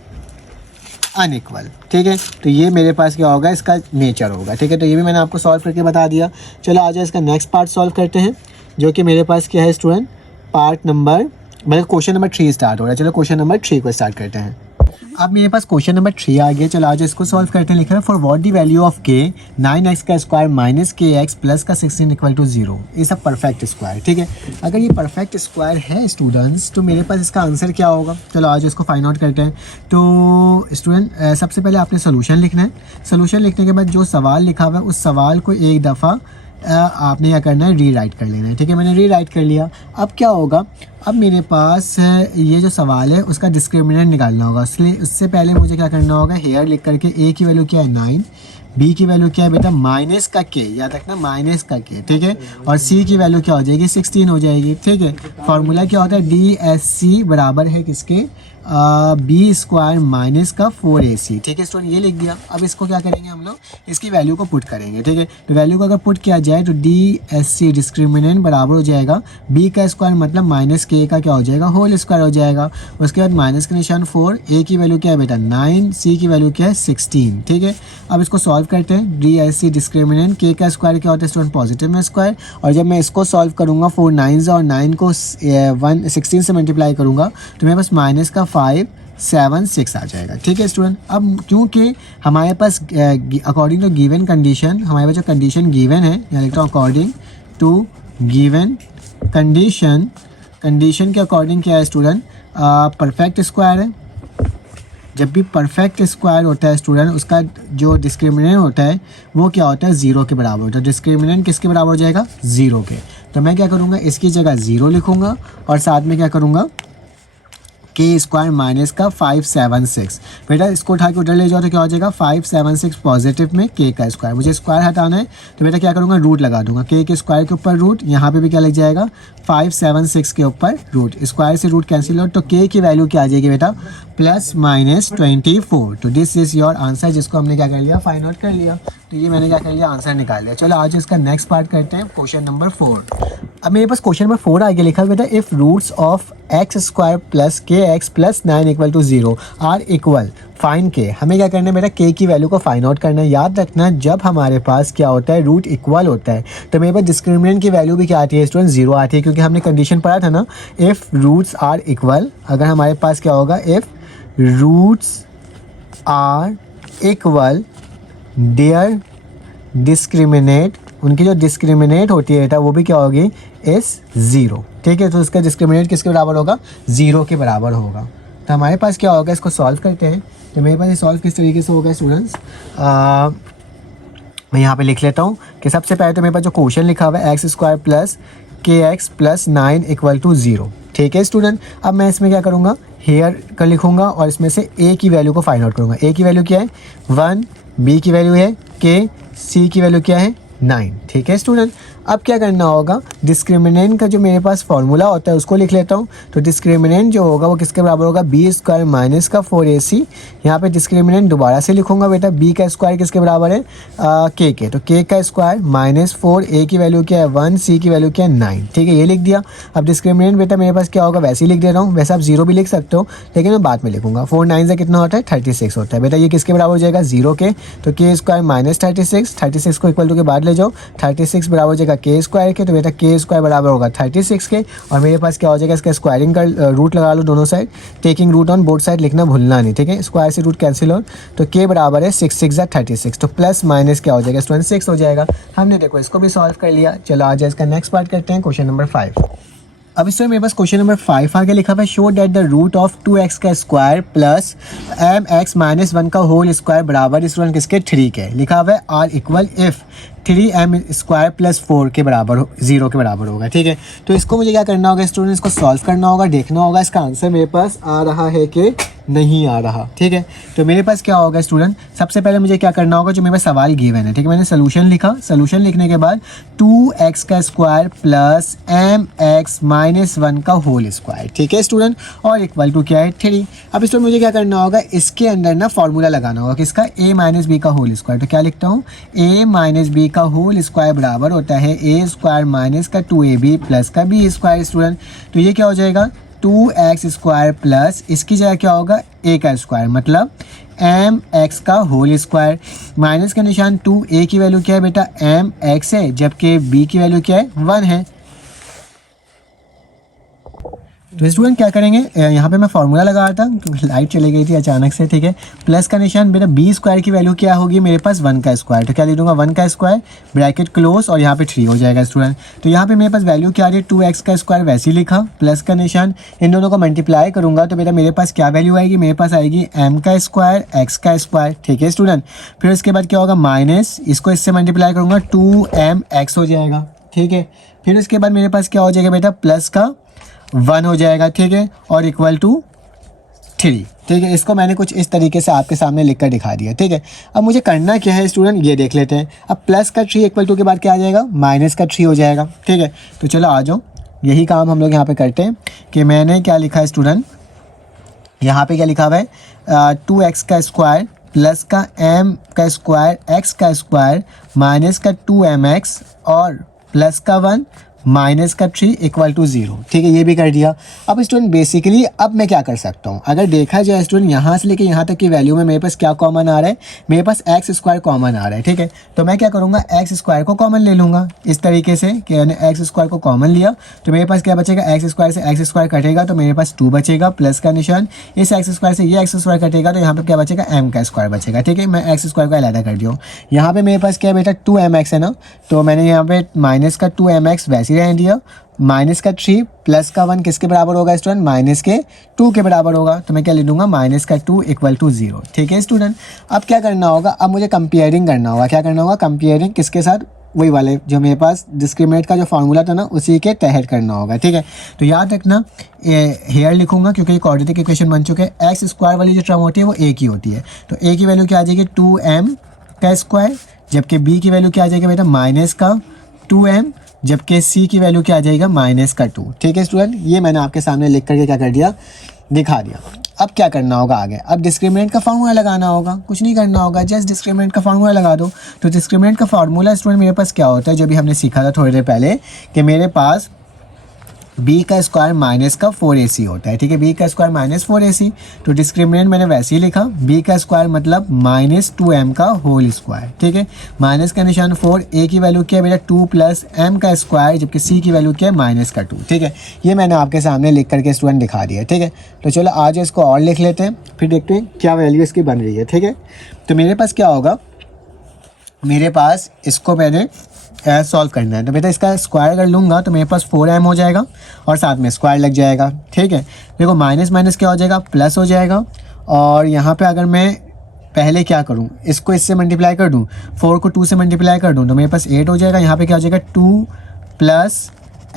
अनइक्वल। ठीक है, तो ये मेरे पास क्या होगा इसका नेचर होगा। ठीक है, तो ये भी मैंने आपको सॉल्व करके बता दिया। चलो आ जाए इसका नेक्स्ट पार्ट सॉल्व करते हैं, जो कि मेरे पास क्या है स्टूडेंट, पार्ट नंबर मतलब क्वेश्चन नंबर 3 स्टार्ट हो रहा है। चलो क्वेश्चन नंबर 3 को स्टार्ट करते हैं। अब मेरे पास क्वेश्चन नंबर 3 आ गया। चलो आज इसको सॉल्व करते हैं। लिखा है for what the value of k 9x का स्क्वायर माइनस kx प्लस का 16 equal to 0 is a perfect square. ठीक है, अगर ये परफेक्ट स्क्वायर है स्टूडेंट्स तो मेरे पास इसका आंसर क्या होगा। चलो आज इसको फाइंड आउट करते हैं। तो स्टूडेंट सबसे पहले आपने सोल्यूशन लिखना है। सोल्यूशन लिखने के बाद जो सवाल लिखा हुआ है उस सवाल को एक दफ़ा आपने क्या करना है, री राइट कर लेना है। ठीक है, मैंने री राइट कर लिया। अब क्या होगा, अब मेरे पास ये जो सवाल है उसका डिस्क्रिमिनेंट निकालना होगा, इसलिए उससे पहले मुझे क्या करना होगा, हेयर लिख करके a की वैल्यू क्या है 9, b की वैल्यू क्या है बेटा माइनस का k, याद रखना माइनस का k। ठीक है, और c की वैल्यू क्या हो जाएगी 16 हो जाएगी। ठीक है, फार्मूला क्या होता है DSC बराबर है किसके, बी स्क्वायर माइनस का 4AC। ठीक है स्टूडेंट, ये लिख दिया। अब इसको क्या करेंगे हम लोग, इसकी वैल्यू को पुट करेंगे। ठीक है, तो वैल्यू को अगर पुट किया जाए तो DSC डिस्क्रिमिनेंट बराबर हो जाएगा b का स्क्वायर मतलब माइनस k का क्या हो जाएगा होल स्क्वायर हो जाएगा। उसके बाद माइनस का निशान 4, a की वैल्यू क्या है बेटा 9, c की वैल्यू क्या है 16। ठीक है, अब इसको सॉल्व करते हैं। DSC डिस्क्रिमिनेंट k का स्क्वायर क्या होता है स्टूडेंट पॉजिटिव में स्क्वायर, और जब मैं इसको सॉल्व करूँगा 4 9 और 9 को 16 से मल्टीप्लाई करूँगा तो मेरे पास माइनस का 576 आ जाएगा। ठीक है स्टूडेंट, अब क्योंकि हमारे पास अकॉर्डिंग टू गिवन कंडीशन, हमारे पास जो कंडीशन गिवन है, यहाँ लिखता हूँ according to given condition, condition के अकॉर्डिंग क्या है स्टूडेंट, परफेक्ट स्क्वायर है। जब भी परफेक्ट स्क्वायर होता है स्टूडेंट उसका जो डिस्क्रिमिनेंट होता है वो क्या होता है 0 के बराबर होता है। डिस्क्रिमिनेंट किसके बराबर हो जाएगा 0 के। तो मैं क्या करूँगा, इसकी जगह 0 लिखूँगा और साथ में क्या करूँगा k स्क्वायर माइनस का 576। बेटा इसको उठा के उधर ले जाओ तो क्या हो जाएगा 576 पॉजिटिव में k का स्क्वायर। मुझे स्क्वायर हटाना है तो बेटा क्या करूँगा रूट लगा दूंगा, k के स्क्वायर के ऊपर रूट, यहाँ पे भी क्या लग जाएगा 576 के ऊपर रूट, स्क्वायर से रूट कैंसिल हो तो k की वैल्यू क्या आ जाएगी बेटा +-24। तो दिस इज योर आंसर, जिसको हमने क्या कर लिया फाइंड आउट कर लिया। तो ये मैंने क्या कर लिया आंसर निकाल लिया। चलो आज इसका नेक्स्ट पार्ट करते हैं, क्वेश्चन नंबर 4। अब मेरे पास क्वेश्चन नंबर 4 आगे लिखा बेटा if roots of x square plus kx plus 9 equal to 0 are equal find k। हमें क्या करना है बेटा k की वैल्यू को फाइंड आउट करना है। याद रखना जब हमारे पास क्या होता है रूट इक्वल होता है तो मेरे पास डिस्क्रिमिनेंट की वैल्यू भी क्या आती है स्टूडेंट 0 आती है, क्योंकि हमने कंडीशन पढ़ा था ना इफ रूट्स आर इक्वल। अगर हमारे पास क्या होगा if roots are equal their discriminate, उनकी जो डिस्क्रिमिनेट होती है बेटा वो भी क्या होगी इस 0। ठीक है, तो उसका डिस्क्रिमिनेट किसके बराबर होगा 0 के बराबर होगा। तो हमारे पास क्या होगा, इसको सॉल्व करते हैं। तो मेरे पास ये सॉल्व किस तरीके से होगा स्टूडेंट्स, मैं यहाँ पे लिख लेता हूँ कि सबसे पहले तो मेरे पास जो क्वेश्चन लिखा हुआ है X square plus kx plus 9 equal to 0। ठीक है स्टूडेंट, अब मैं इसमें क्या करूँगा हेयर का लिखूँगा और इसमें से a की वैल्यू को फाइंड आउट करूँगा। a की वैल्यू क्या है 1, b की वैल्यू है k, c की वैल्यू क्या है 9। ठीक है स्टूडेंट, अब क्या करना होगा डिस्क्रिमिनेंट का जो मेरे पास फार्मूला होता है उसको लिख लेता हूँ। तो डिस्क्रिमिनेंट जो होगा वो किसके बराबर होगा b स्क्वायर माइनस का 4ac। यहाँ पे डिस्क्रिमिनेंट दोबारा से लिखूंगा बेटा b का स्क्वायर किसके बराबर है k के, तो k का स्क्वायर माइनस 4, a की वैल्यू क्या है 1, c की वैल्यू क्या है 9। ठीक है, ये लिख दिया। अब डिस्क्रिमिनेंट बेटा मेरे पास क्या होगा वैसे ही लिख दे रहा हूँ, वैसे आप 0 भी लिख सकते हो लेकिन मैं बाद में लिखूंगा। 4 9 से कितना होता है 36 होता है बेटा, ये किसके बराबर हो जाएगा 0 के। तो k स्क्वायर माइनस 36 को इक्वल टू के बाद ले जाओ, 36 बराबर हो जाएगा के स्क्वायर के, तो बेटा के स्क्वायर बराबर होगा 36 के, और मेरे पास क्या हो जाएगा, इसका स्क्वायरिंग का रूट लगा लो दोनों side, taking root on both side लिखना भूलना नहीं, ठीक है। स्क्वायर से रूट कैंसिल हो, तो के बराबर है 6 6 36, तो प्लस माइनस क्या हो जाएगा स्टूडेंट 6 हो जाएगा। हमने देखो इसको भी सॉल्व कर लिया। चलो आज इसका नेक्स्ट पार्ट करते हैं, क्वेश्चन नंबर 5। अब इसमें मेरे पास क्वेश्चन नंबर 5 आगे लिखा हुआ है, show that the root of 2x का स्क्वायर प्लस mx माइनस 1 का होल स्क्वायर बराबर स्टूडेंट किसके 3 के। लिखा हुआ है are equal if 3m square plus 4 के बराबर 0 के बराबर होगा, ठीक है। तो इसको मुझे क्या करना होगा स्टूडेंट, इसको सॉल्व करना होगा, देखना होगा इसका आंसर मेरे पास आ रहा है कि नहीं आ रहा, ठीक है। तो मेरे पास क्या होगा स्टूडेंट, सबसे पहले मुझे क्या करना होगा, जो मेरे पास सवाल गिवन है, ठीक है, मैंने सोल्यूशन लिखा, सोल्यूशन लिखने के बाद 2x का स्क्वायर प्लस mx माइनस 1 का होल स्क्वायर, ठीक है स्टूडेंट, और इक्वल टू क्या है 3। अब स्टूडेंट मुझे क्या करना होगा, इसके अंदर ना फॉर्मूला लगाना होगा किसका, a माइनस बी का होल स्क्वायर। तो क्या लिखता हूँ, a माइनस बी का होल स्क्वायर बराबर होता है a स्क्वायर माइनस का 2ab प्लस का b स्क्वायर स्टूडेंट। तो ये क्या हो जाएगा 2x स्क्वायर प्लस इसकी जगह क्या होगा a का स्क्वायर, मतलब mx का होल स्क्वायर, माइनस का निशान 2a की वैल्यू क्या है बेटा mx है, जबकि b की वैल्यू क्या है 1 है। तो स्टूडेंट क्या करेंगे, यहाँ पे मैं फार्मूला लगा रहा था क्योंकि लाइट चली गई थी अचानक से, ठीक है। प्लस का निशान बेटा बी स्क्वायर की वैल्यू क्या होगी मेरे पास 1 का स्क्वायर, तो क्या लिख दूंगा 1 का स्क्वायर ब्रैकेट क्लोज और यहाँ पे 3 हो जाएगा स्टूडेंट। तो यहाँ पे मेरे पास वैल्यू क्या आ रही है 2x का स्क्वायर वैसे ही लिखा, प्लस का निशान इन दोनों को मल्टीप्लाई करूँगा तो बेटा मेरे पास क्या वैल्यू आएगी, मेरे पास आएगी m का स्क्वायर x का स्क्वायर, ठीक है स्टूडेंट। फिर उसके बाद क्या होगा माइनस, इसको इससे मल्टीप्लाई करूँगा 2mx हो जाएगा, ठीक है। फिर उसके बाद मेरे पास क्या हो जाएगा बेटा प्लस का 1 हो जाएगा, ठीक है, और इक्वल टू 3, ठीक है। इसको मैंने कुछ इस तरीके से आपके सामने लिख कर दिखा दिया, ठीक है। अब मुझे करना क्या है स्टूडेंट, ये देख लेते हैं। अब प्लस का 3 इक्वल टू के बाद क्या आ जाएगा माइनस का 3 हो जाएगा, ठीक है। तो चलो आ जाओ, यही काम हम लोग यहाँ पे करते हैं कि मैंने क्या लिखा है स्टूडेंट, यहाँ पे क्या लिखा हुआ है 2x का स्क्वायर प्लस का m का स्क्वायर x का स्क्वायर माइनस का 2mx और प्लस का 1 माइनस का 3 इक्वल टू 0, ठीक है, ये भी कर दिया। अब स्टूडेंट बेसिकली अब मैं क्या कर सकता हूँ, अगर देखा जाए स्टूडेंट यहाँ से लेके यहाँ तक की वैल्यू में मेरे पास क्या कॉमन आ रहा है, मेरे पास एक्स स्क्वायर कॉमन आ रहा है, ठीक है। तो मैं क्या करूँगा एक्स स्क्वायर को कॉमन ले लूँगा इस तरीके से कि मैंने एक्स स्क्वायर को कॉमन लिया, तो मेरे पास क्या बचेगा एक्स स्क्वायर से एक्स स्क्वायर कटेगा तो मेरे पास 2 बचेगा, प्लस का निशान, इस एक्स स्क्वायर से ये एक्स स्क्वायर कटेगा तो यहाँ पर क्या बचेगा m का स्क्वायर बचेगा, ठीक है। मैं एक्स स्क्वायर को अलग कर दिया। यहाँ पर मेरे पास क्या है बेटा 2mx है ना, तो मैंने यहाँ पे माइनस का 2mx वैसे ही रहने दिया, माइनस का 3 प्लस का 1 किसके बराबर होगा स्टूडेंट माइनस के 2 के बराबर होगा, तो मैं क्या ले लूँगा माइनस का 2 इक्वल टू 0, ठीक है स्टूडेंट। अब क्या करना होगा, अब मुझे कंपेयरिंग करना होगा, क्या करना होगा कंपेयरिंग किसके साथ, वही वाले जो मेरे पास डिस्क्रिमिनेट का जो फार्मूला था ना उसी के तहत करना होगा, ठीक है। तो याद रखना हेयर लिखूंगा क्योंकि ये क्वाड्रेटिक इक्वेशन बन चुके हैं। एक्स स्क्वायर वाली जो टर्म होती है वो a की होती है, तो a की वैल्यू क्या आ जाएगी 2m का स्क्वायर, जबकि b की वैल्यू क्या आ जाएगी बेटा माइनस का 2m, जबकि c की वैल्यू क्या आ जाएगा माइनस का 2, ठीक है स्टूडेंट। ये मैंने आपके सामने लिख करके क्या कर दिया दिखा दिया। अब क्या करना होगा आगे, अब डिस्क्रिमिनेंट का फार्मूला लगाना होगा, कुछ नहीं करना होगा, जस्ट डिस्क्रिमिनेंट का फार्मूला लगा दो। तो डिस्क्रिमिनेंट का फार्मूला स्टूडेंट मेरे पास क्या होता है, जो भी हमने सीखा था थोड़ी देर पहले कि मेरे पास b का स्क्वायर माइनस का 4ac होता है, ठीक है, b का स्क्वायर माइनस 4ac। तो डिस्क्रिमिनेंट मैंने वैसे ही लिखा, b का स्क्वायर मतलब माइनस 2m का होल स्क्वायर, ठीक है, माइनस का निशान 4, a की वैल्यू क्या है बेटा 2 प्लस m का स्क्वायर, जबकि c की वैल्यू क्या है माइनस का 2, ठीक है। ये मैंने आपके सामने लिख करके स्टूडेंट दिखा दिया, ठीक है। तो चलो आज इसको और लिख लेते हैं, फिर देखते हैं क्या वैल्यू इसकी बन रही है, ठीक है। तो मेरे पास क्या होगा, मेरे पास इसको मैंने सॉल्व करना है, तो बेटा इसका स्क्वायर कर लूँगा तो मेरे पास 4m हो जाएगा और साथ में स्क्वायर लग जाएगा, ठीक है। देखो माइनस माइनस क्या हो जाएगा प्लस हो जाएगा, और यहाँ पे अगर मैं पहले क्या करूँ इसको इससे मल्टीप्लाई कर दूँ, 4 को 2 से मल्टीप्लाई कर दूँ तो मेरे पास 8 हो जाएगा। यहाँ पे क्या हो जाएगा 2 प्लस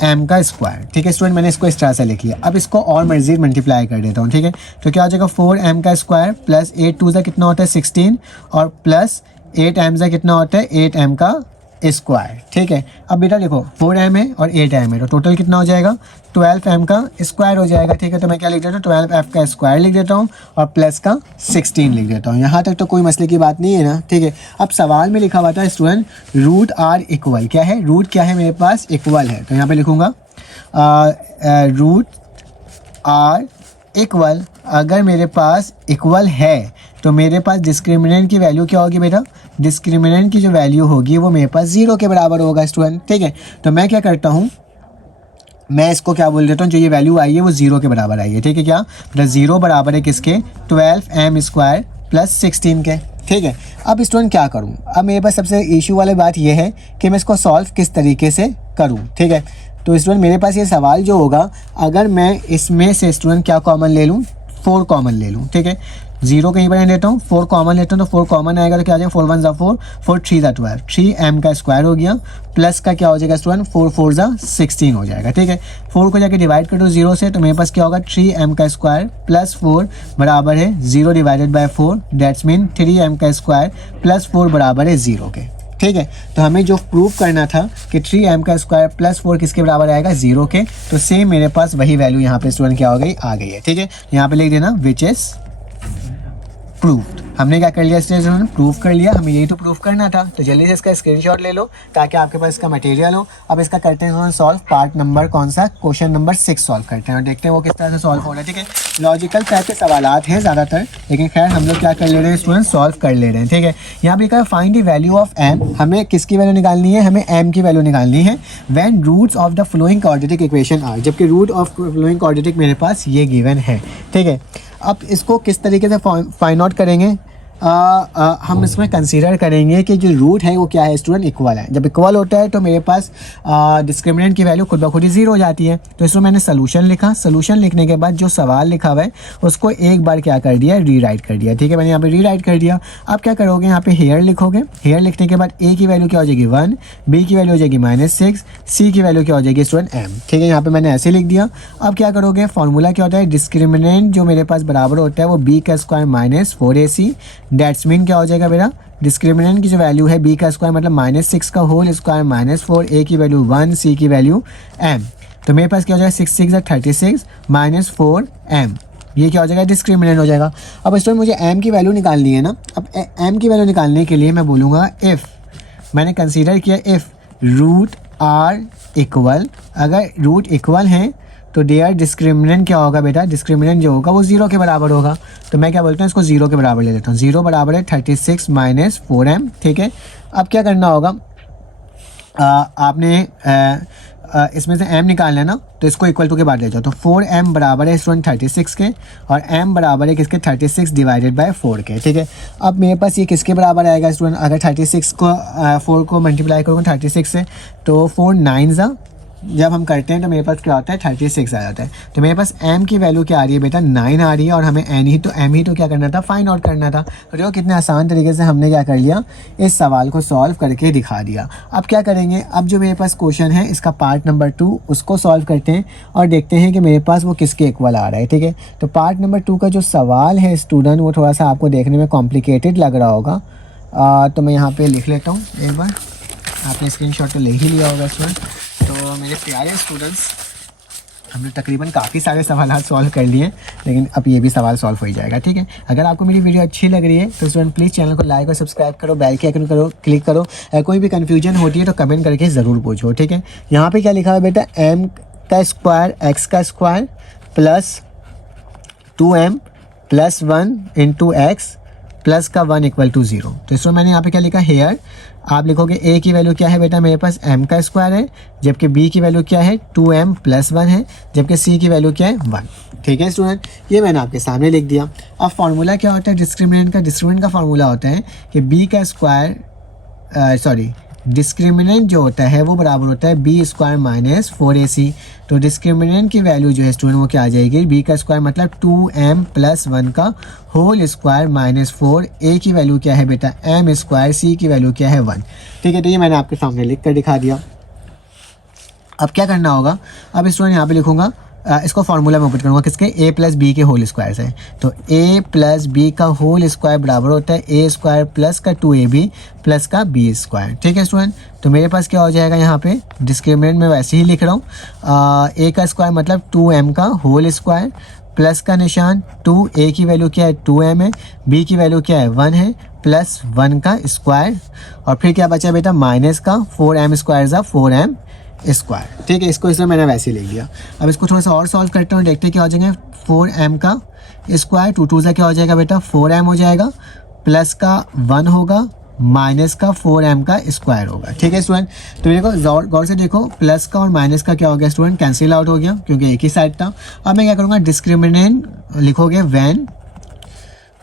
m का स्क्वायर, ठीक है स्टूडेंट, मैंने इसको इस तरह से लिख लिया। अब इसको और मज़ीद मल्टीप्लाई कर देता हूँ, ठीक है। तो क्या हो जाएगा 4m का स्क्वायर प्लस 8 2 से कितना होता है 16 और प्लस 8m से कितना होता है 8m का स्क्वायर, ठीक है। अब बेटा देखो 4m है और 8m है तो टोटल कितना हो जाएगा 12m का स्क्वायर हो जाएगा, ठीक है। तो मैं क्या लिख देता हूँ 12f का स्क्वायर लिख देता हूँ और प्लस का 16 लिख देता हूँ। यहाँ तक तो कोई मसले की बात नहीं है ना, ठीक है। अब सवाल में लिखा हुआ था स्टूडेंट रूट आर इक्वल, क्या है रूट क्या है मेरे पास इक्वल है, तो यहाँ पे लिखूँगा रूट आर इक्वल, अगर मेरे पास इक्वल है तो मेरे पास डिस्क्रिमिनेंट की वैल्यू क्या होगी बेटा, डिस्क्रिमिनेंट की जो वैल्यू होगी वो मेरे पास 0 के बराबर होगा स्टूडेंट, ठीक है। तो मैं क्या करता हूँ, मैं इसको क्या बोल देता हूँ, जो ये वैल्यू आई है वो 0 के बराबर आई है, ठीक है। क्या मतलब 0 बराबर है किसके, 12m² प्लस 16 के, ठीक है। अब स्टूडेंट क्या करूँ, अब मेरे पास सबसे इशू वाली बात ये है कि मैं इसको सॉल्व किस तरीके से करूँ, ठीक है। तो स्टूडेंट मेरे पास ये सवाल जो होगा, अगर मैं इसमें से स्टूडेंट क्या कॉमन ले लूँ, 4 कॉमन ले लूँ, ठीक है। 0 कहीं पर नहीं लेता हूँ, 4 कॉमन लेता हूँ, तो 4 कॉमन आएगा तो क्या आ जाएगा, 4 1 4, 4 3 12, 3m² हो गया, प्लस का क्या हो जाएगा स्टूडेंट, 4 4 16 हो जाएगा, ठीक है। 4 को जाके डिवाइड कर दो 0 से, तो मेरे पास क्या होगा, 3m² प्लस 4 बराबर है 0 divided by 4, that's mean 3m² plus 4 बराबर है 0 के, ठीक है। तो हमें जो प्रूव करना था कि 3m² प्लस 4 किसके बराबर आएगा, 0 के, तो सेम मेरे पास वही वैल्यू यहाँ पे स्टूडेंट क्या हो गई, आ गई है, ठीक है। यहाँ पे लिख देना विच इज प्रूव्ड। हमने क्या कर लिया स्टूडेंट, प्रूव कर लिया, हमें यही तो प्रूव करना था। तो जल्दी से इसका स्क्रीनशॉट ले लो ताकि आपके पास इसका मटेरियल हो। अब इसका करते हैं सॉल्व, पार्ट नंबर कौन सा, क्वेश्चन नंबर 6 सॉल्व करते हैं और देखते हैं वो किस तरह से सॉल्व हो रहा है, ठीक है। लॉजिकल टाइप के सवालात हैं ज़्यादातर, लेकिन खैर हम लोग क्या कर ले रहे हैं स्टूडेंट, सॉल्व कर ले रहे हैं, ठीक है। यहाँ पे लिखा है find the value of m, हमें किसकी वैल्यू निकालनी है, हमें m की वैल्यू निकालनी है। When roots of the following quadratic equation are, जबकि रूट ऑफ फ्लोइंग क्वाड्रेटिक मेरे पास ये गिवन है, ठीक है। अब इसको किस तरीके से फाइंड आउट करेंगे, हम इसमें कंसीडर करेंगे कि जो रूट है वो क्या है स्टूडेंट, इक्वल है। जब इक्वल होता है तो मेरे पास डिस्क्रिमिनेंट की वैल्यू खुद ब खुद ही 0 हो जाती है। तो इसमें मैंने सोल्यूशन लिखा, सोल्यूशन लिखने के बाद जो सवाल लिखा हुआ है उसको एक बार क्या कर दिया, रीराइट कर दिया, ठीक है। मैंने यहाँ पे रीराइट कर दिया। अब क्या करोगे, यहाँ पे हेयर लिखोगे, हेयर लिखने के बाद a की वैल्यू क्या हो जाएगी 1, b की वैल्यू हो जाएगी -6, c की वैल्यू क्या हो जाएगी स्टूडेंट m, ठीक है। यहाँ पे मैंने ऐसे लिख दिया। अब क्या करोगे, फॉर्मूला क्या होता है, डिस्क्रिमिनेंट जो मेरे पास बराबर होता है वो b² - 4ac, दैट्स मीन क्या हो जाएगा मेरा, डिस्क्रिमिनेंट की जो वैल्यू है b² मतलब -6 का होल स्क्वायर -4, a की वैल्यू 1, c की वैल्यू m। तो मेरे पास क्या हो जाएगा 6 6 36 -4m, ये क्या हो जाएगा, डिस्क्रिमिनेंट हो जाएगा। अब स्टूडेंट मुझे m की वैल्यू निकालनी है ना। अब m की वैल्यू निकालने के लिए मैं बोलूँगा इफ़, मैंने कंसीडर किया इफ़ रूट आर इक्वल, अगर रूट इक्वल हैं तो डेयर डिस्क्रिमिनेंट क्या होगा बेटा, डिस्क्रिमिनेंट जो होगा वो 0 के बराबर होगा। तो मैं क्या बोलता हूँ, इसको 0 के बराबर ले लेता हूँ। 0 बराबर है 36 - 4m, ठीक है। अब क्या करना होगा, आपने इसमें से m निकालना है ना, तो इसको इक्वल टू के बाद ले जाओ। तो 4m बराबर है स्टूडेंट 36 के, और m बराबर है किसके, 36 डिवाइडेड बाय 4 के, ठीक है। अब मेरे पास ये किसके बराबर आएगा स्टूडेंट, अगर 36 को 4 को मल्टीप्लाई करूँगा 36 से, तो 4 9 जब हम करते हैं तो मेरे पास क्या होता है 36 आ जाता है। तो मेरे पास m की वैल्यू क्या आ रही है बेटा, 9 आ रही है, और हमें m ही तो क्या करना था, फाइंड आउट करना था। तो देखो कितने आसान तरीके से हमने क्या कर लिया, इस सवाल को सॉल्व करके दिखा दिया। अब क्या करेंगे, अब जो मेरे पास क्वेश्चन है इसका पार्ट नंबर 2 उसको सॉल्व करते हैं और देखते हैं कि मेरे पास वो किसके इक्वल आ रहा है, ठीक है। तो पार्ट नंबर 2 का जो सवाल है स्टूडेंट वो थोड़ा सा आपको देखने में कॉम्प्लिकेटेड लग रहा होगा। तो मैं यहाँ पर लिख लेता हूँ एक बार, आपने स्क्रीनशॉट तो ले ही लिया होगा स्टूडेंट। तो मेरे प्यारे स्टूडेंट्स, हमने तकरीबन काफ़ी सारे सवाल सॉल्व कर लिए, लेकिन अब ये भी सवाल सॉल्व हो ही जाएगा, ठीक है। अगर आपको मेरी वीडियो अच्छी लग रही है तो स्टूडेंट प्लीज़ चैनल को लाइक और सब्सक्राइब करो, बेल के आइकन करो क्लिक करो। कोई भी कन्फ्यूजन होती है तो कमेंट करके ज़रूर पूछो, ठीक है। यहाँ पे क्या लिखा है बेटा, m² x² plus 2m plus 1 × x plus का 1 = 0। तो इसमें मैंने यहाँ पे क्या लिखा, हेयर आप लिखोगे a की वैल्यू क्या है बेटा, मेरे पास m² है, जबकि b की वैल्यू क्या है 2m + 1 है, जबकि c की वैल्यू क्या है 1, ठीक है स्टूडेंट। ये मैंने आपके सामने लिख दिया। अब फार्मूला क्या होता है डिस्क्रिमिनेंट का, डिस्क्रिमिनेंट का फार्मूला होता है कि डिस्क्रिमिनेंट जो होता है वो बराबर होता है b² - 4ac। तो डिस्क्रिमिनेंट की वैल्यू जो है स्टूडेंट वो क्या आ जाएगी, b² मतलब 2m + 1 का होल स्क्वायर -4, a की वैल्यू क्या है बेटा m², c की वैल्यू क्या है 1, ठीक है। तो ये मैंने आपके सामने लिख कर दिखा दिया। अब क्या करना होगा, अब स्टूडेंट यहाँ पे लिखूँगा, इसको फार्मूला में पुट करूँगा किसके, a + b के होल स्क्वायर से। तो a + b का होल स्क्वायर बराबर होता है a² प्लस का 2ab प्लस का b², ठीक है स्टूडेंट। तो मेरे पास क्या हो जाएगा, यहाँ पे डिस्क्रिमिनेंट में वैसे ही लिख रहा हूँ, a का स्क्वायर मतलब 2m का होल स्क्वायर प्लस का निशान 2, a की वैल्यू क्या है 2m है, b की वैल्यू क्या है 1 है, प्लस 1 का स्क्वायर, और फिर क्या बचा बेटा माइनस का 4m² 4m², ठीक है। इसको मैंने वैसे लिख दिया। अब इसको थोड़ा सा और सॉल्व करते हैं, देखते हैं क्या हो जाएगा, 4m का स्क्वायर 2 2 से क्या हो जाएगा बेटा 4m हो जाएगा, प्लस का 1 होगा माइनस का 4m का स्क्वायर होगा। ठीक है स्टूडेंट, तो देखो गौर से देखो, प्लस का और माइनस का क्या हो गया स्टूडेंट, कैंसिल आउट हो गया क्योंकि एक ही साइड था। अब मैं क्या करूँगा, डिस्क्रिमिनेंट लिखोगे व्हेन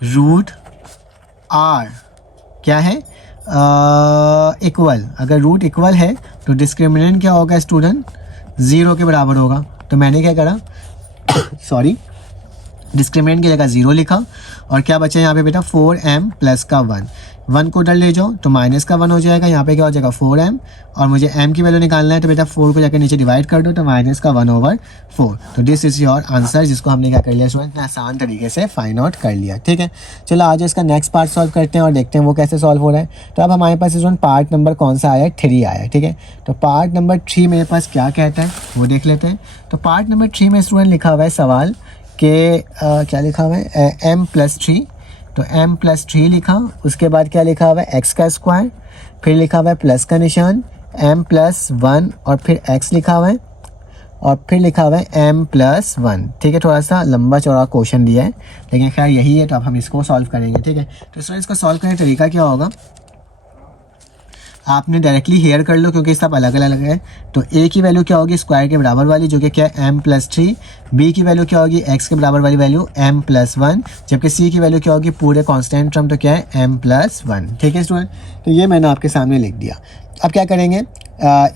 रूट आर क्या है, इक्वल। अगर रूट इक्वल है तो डिस्क्रिमिनेंट क्या होगा स्टूडेंट, 0 के बराबर होगा। तो मैंने क्या करा सॉरी, डिस्क्रिमिनेंट की जगह 0 लिखा और क्या बचा यहाँ पे बेटा, 4m प्लस का 1 को उधर ले जाओ तो माइनस का 1 हो जाएगा, यहाँ पे क्या हो जाएगा 4m, और मुझे m की वैल्यू निकालना है तो बेटा 4 को जाकर नीचे डिवाइड कर दो तो माइनस का 1/4। तो दिस इज योर आंसर, जिसको हमने क्या कर लिया स्टूडेंट, इतना आसान तरीके से फाइंड आउट कर लिया। ठीक है, चलो आज इसका नेक्स्ट पार्ट सॉल्व करते हैं और देखते हैं वो कैसे सॉल्व हो रहा है। तो अब हमारे पास स्टूडेंट पार्ट नंबर कौन सा आया है, 3 आया है। ठीक है, तो पार्ट नंबर 3 मेरे पास क्या कहता है वो देख लेते हैं। तो पार्ट नंबर 3 में स्टूडेंट लिखा हुआ है सवाल के क्या लिखा हुआ है, m+3। तो m+3 लिखा, उसके बाद क्या लिखा हुआ है, x का स्क्वायर, फिर लिखा हुआ है प्लस का निशान, m+1 और फिर x लिखा हुआ है और फिर लिखा हुआ है m+1। ठीक है, थोड़ा सा लंबा चौड़ा क्वेश्चन दिया है लेकिन खैर यही है, तो अब हम इसको सॉल्व करेंगे। ठीक है, तो स्टूडेंट इसको सॉल्व करने का तरीका क्या होगा, आपने डायरेक्टली हेयर कर लो क्योंकि सब अलग अलग है। तो a की वैल्यू क्या होगी, स्क्वायर के बराबर वाली, जो कि क्या है m+3। b की वैल्यू क्या होगी, x के बराबर वाली वैल्यू m+1, जबकि c की वैल्यू क्या होगी, पूरे कांस्टेंट टर्म, तो क्या है m+1। ठीक है स्टूडेंट, तो ये मैंने आपके सामने लिख दिया। अब क्या करेंगे,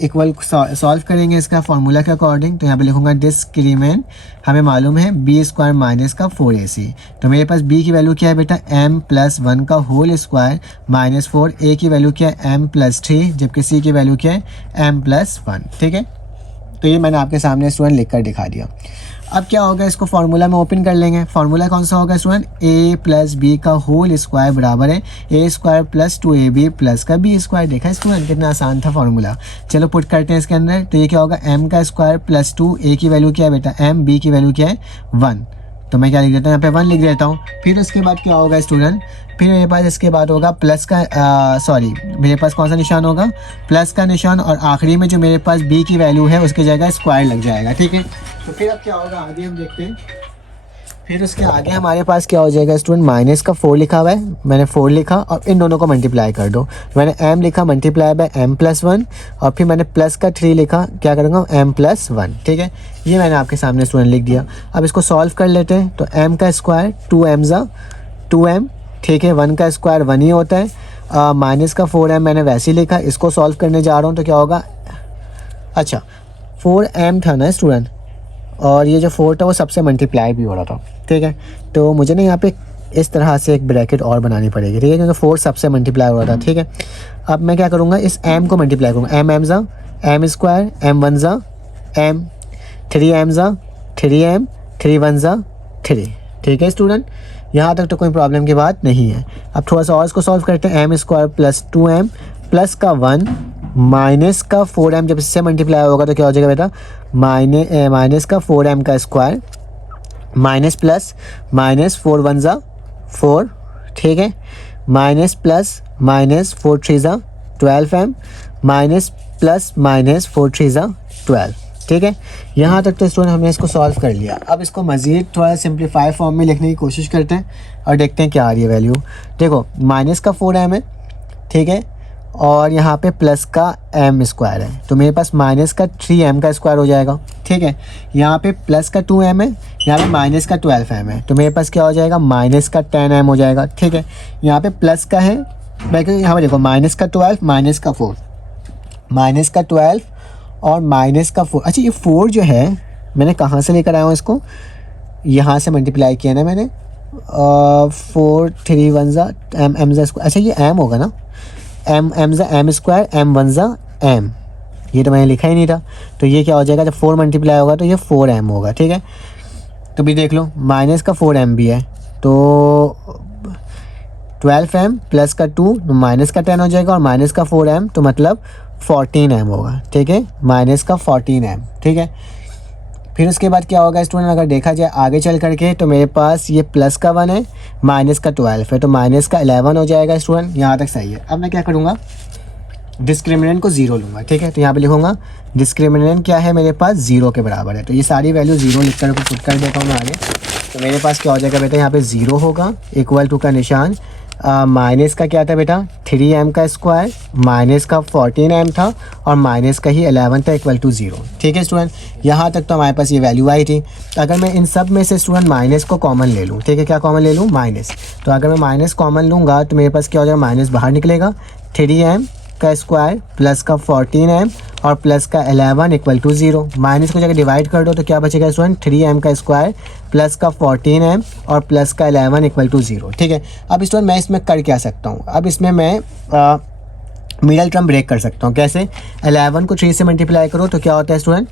इक्वल सॉल्व करेंगे इसका फार्मूला के अकॉर्डिंग। तो यहाँ पे लिखूंगा डिस्क्रिमिनेंट, हमें मालूम है b² माइनस का 4ac। तो मेरे पास b की वैल्यू क्या है बेटा, m+1 का होल स्क्वायर माइनस 4, a की वैल्यू क्या है m+3, जबकि c की वैल्यू क्या है m+1। ठीक है, तो ये मैंने आपके सामने स्टूडेंट लिख कर दिखा दिया। अब क्या होगा, इसको फार्मूला में ओपन कर लेंगे। फार्मूला कौन सा होगा स्टूडेंट, a+b का होल स्क्वायर बराबर है a² + 2ab प्लस का b²। देखा स्टूडेंट कितना आसान था फार्मूला। चलो पुट करते हैं इसके अंदर। तो ये क्या होगा, m का स्क्वायर प्लस 2, a की वैल्यू क्या है बेटा m, b की वैल्यू क्या है 1। तो मैं क्या लिख देता हूँ, यहाँ पे 1 लिख देता हूँ। फिर उसके बाद क्या होगा स्टूडेंट, फिर मेरे पास इसके बाद होगा प्लस का मेरे पास कौन सा निशान होगा, प्लस का निशान, और आखिरी में जो मेरे पास b की वैल्यू है उसकी जगह स्क्वायर लग जाएगा। ठीक है, तो फिर अब क्या होगा आगे हम देखते हैं। फिर उसके आगे हमारे पास क्या हो जाएगा स्टूडेंट, माइनस का 4 लिखा हुआ है, मैंने 4 लिखा और इन दोनों को मल्टीप्लाई कर दो। मैंने m लिखा मल्टीप्लाई बाय m+1 और फिर मैंने प्लस का 3 लिखा, क्या करूँगा m+1। ठीक है, ये मैंने आपके सामने स्टूडेंट लिख दिया। अब इसको सॉल्व कर लेते हैं। तो m का स्क्वायर 2m 2m, ठीक है, 1 का स्क्वायर 1 ही होता है, माइनस का 4m मैंने वैसे ही लिखा। इसको सॉल्व करने जा रहा हूँ तो क्या होगा, अच्छा 4m था ना स्टूडेंट, और ये जो 4 था वो सबसे मल्टीप्लाई भी हो रहा था। ठीक है, तो मुझे ना यहाँ पे इस तरह से एक ब्रैकेट और बनानी पड़ेगी। ठीक है, क्योंकि 4 सबसे मल्टीप्लाई हो रहा था। ठीक है, अब मैं क्या करूँगा, इस m को मल्टीप्लाई करूँगा, m² m1 m, 3m 3m, 3 3। ठीक है स्टूडेंट, यहाँ तक तो कोई प्रॉब्लम की बात नहीं है। अब थोड़ा सा और इसको सॉल्व करते हैं। m² + 2m प्लस का 1 माइनस का 4m, जब इससे मल्टीप्लाई होगा तो क्या हो जाएगा बेटा, माइनस का 4m का स्क्वायर माइनस प्लस माइनस 4 1 4। ठीक है, minus plus minus 4 3 12m minus plus minus 4 3 12। ठीक है, यहाँ तक तो स्टूडेंट हमने इसको सॉल्व कर लिया। अब इसको मज़ीद थोड़ा सिंप्लीफाई फॉर्म में लिखने की कोशिश करते हैं और देखते हैं क्या आ रही है वैल्यू। देखो माइनस का 4m है, ठीक है, और यहाँ पे प्लस का m² है, तो मेरे पास माइनस का 3m का स्क्वायर हो जाएगा। ठीक है, यहाँ पे प्लस का 2m है, यहाँ पे माइनस का 12m है, तो मेरे पास क्या हो जाएगा, माइनस का 10m हो जाएगा। ठीक है, यहाँ पे प्लस का है, यहाँ पे देखो माइनस का 12 माइनस का 4, माइनस का 12 और माइनस का 4। अच्छा, ये 4 जो है मैंने कहाँ से लेकर आया हूँ, इसको यहाँ से मल्टीप्लाई किया ना मैंने, 4 3 1 m स्क्वायर। अच्छा, ये m होगा ना, m m² m1 m, ये तो मैंने लिखा ही नहीं था। तो ये क्या हो जाएगा, जब 4 मल्टीप्लाई होगा तो ये 4m होगा। ठीक है, तो भी देख लो माइनस का 4m भी है, तो 12m प्लस का 2 तो माइनस का 10 हो जाएगा, और माइनस का 4m तो मतलब 14m होगा। ठीक है, माइनस का 14m। ठीक है, फिर उसके बाद क्या होगा स्टूडेंट, अगर देखा जाए आगे चल करके तो मेरे पास ये प्लस का 1 है, माइनस का 12 है, तो माइनस का 11 हो जाएगा स्टूडेंट। यहाँ तक सही है। अब मैं क्या करूँगा, डिस्क्रिमिनेंट को 0 लूँगा। ठीक है, तो यहाँ पे लिखूँगा डिस्क्रिमिनेंट क्या है, मेरे पास 0 के बराबर है, तो ये सारी वैल्यू 0 लिख कर पुट कर देता हूँ मैं आगे। तो मेरे पास क्या हो जाएगा बेटा, यहाँ पे 0 होगा, इक्वल टू का निशान, माइनस का क्या था बेटा 3m का स्क्वायर, माइनस का 14m था और माइनस का ही 11 था इक्वल टू 0। ठीक है स्टूडेंट, यहाँ तक तो हमारे पास ये वैल्यू आई थी। अगर मैं इन सब में से स्टूडेंट माइनस को कॉमन ले लूँ, ठीक है, क्या कॉमन ले लूँ माइनस, तो अगर मैं माइनस कॉमन लूँगा तो मेरे पास क्या हो जाएगा, माइनस बाहर निकलेगा, 3m का स्क्वायर प्लस का 14m और प्लस का 11 इक्वल टू 0। माइनस को जगह डिवाइड कर दो तो क्या बचेगा स्टूडेंट, 3m का स्क्वायर प्लस का 14m और प्लस का 11 इक्वल टू 0। ठीक है, अब स्टूडेंट मैं इसमें कर क्या सकता हूँ, अब इसमें मैं मिडल टर्म ब्रेक कर सकता हूँ। कैसे, 11 को 3 से मल्टीप्लाई करो तो क्या होता है स्टूडेंट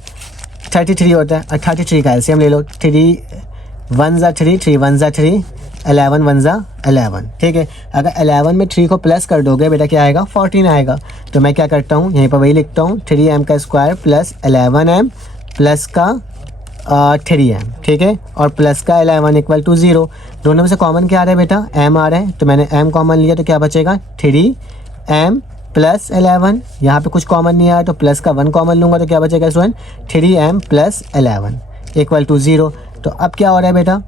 33 होता है, और 33 का एलसीएम ले लो, 3 1 ज़ा 3, 3 1 ज़ा 3, 11 1 ज़ा 11। ठीक है, अगर 11 में 3 को प्लस कर दोगे बेटा क्या आएगा 14 आएगा। तो मैं क्या करता हूँ यहीं पर वही लिखता हूँ, 3m का स्क्वायर प्लस 11m प्लस का 3m, ठीक है, और प्लस का 11 इक्वल टू 0। दोनों में से कॉमन क्या आ रहा है बेटा, m आ रहा है, तो मैंने m कॉमन लिया तो क्या बचेगा 3m प्लस 11। यहाँ पे कुछ कॉमन नहीं आया तो प्लस का 1 कॉमन लूँगा तो क्या बचेगा student 3m plus 11 equal to 0। तो अब क्या हो रहा है बेटा,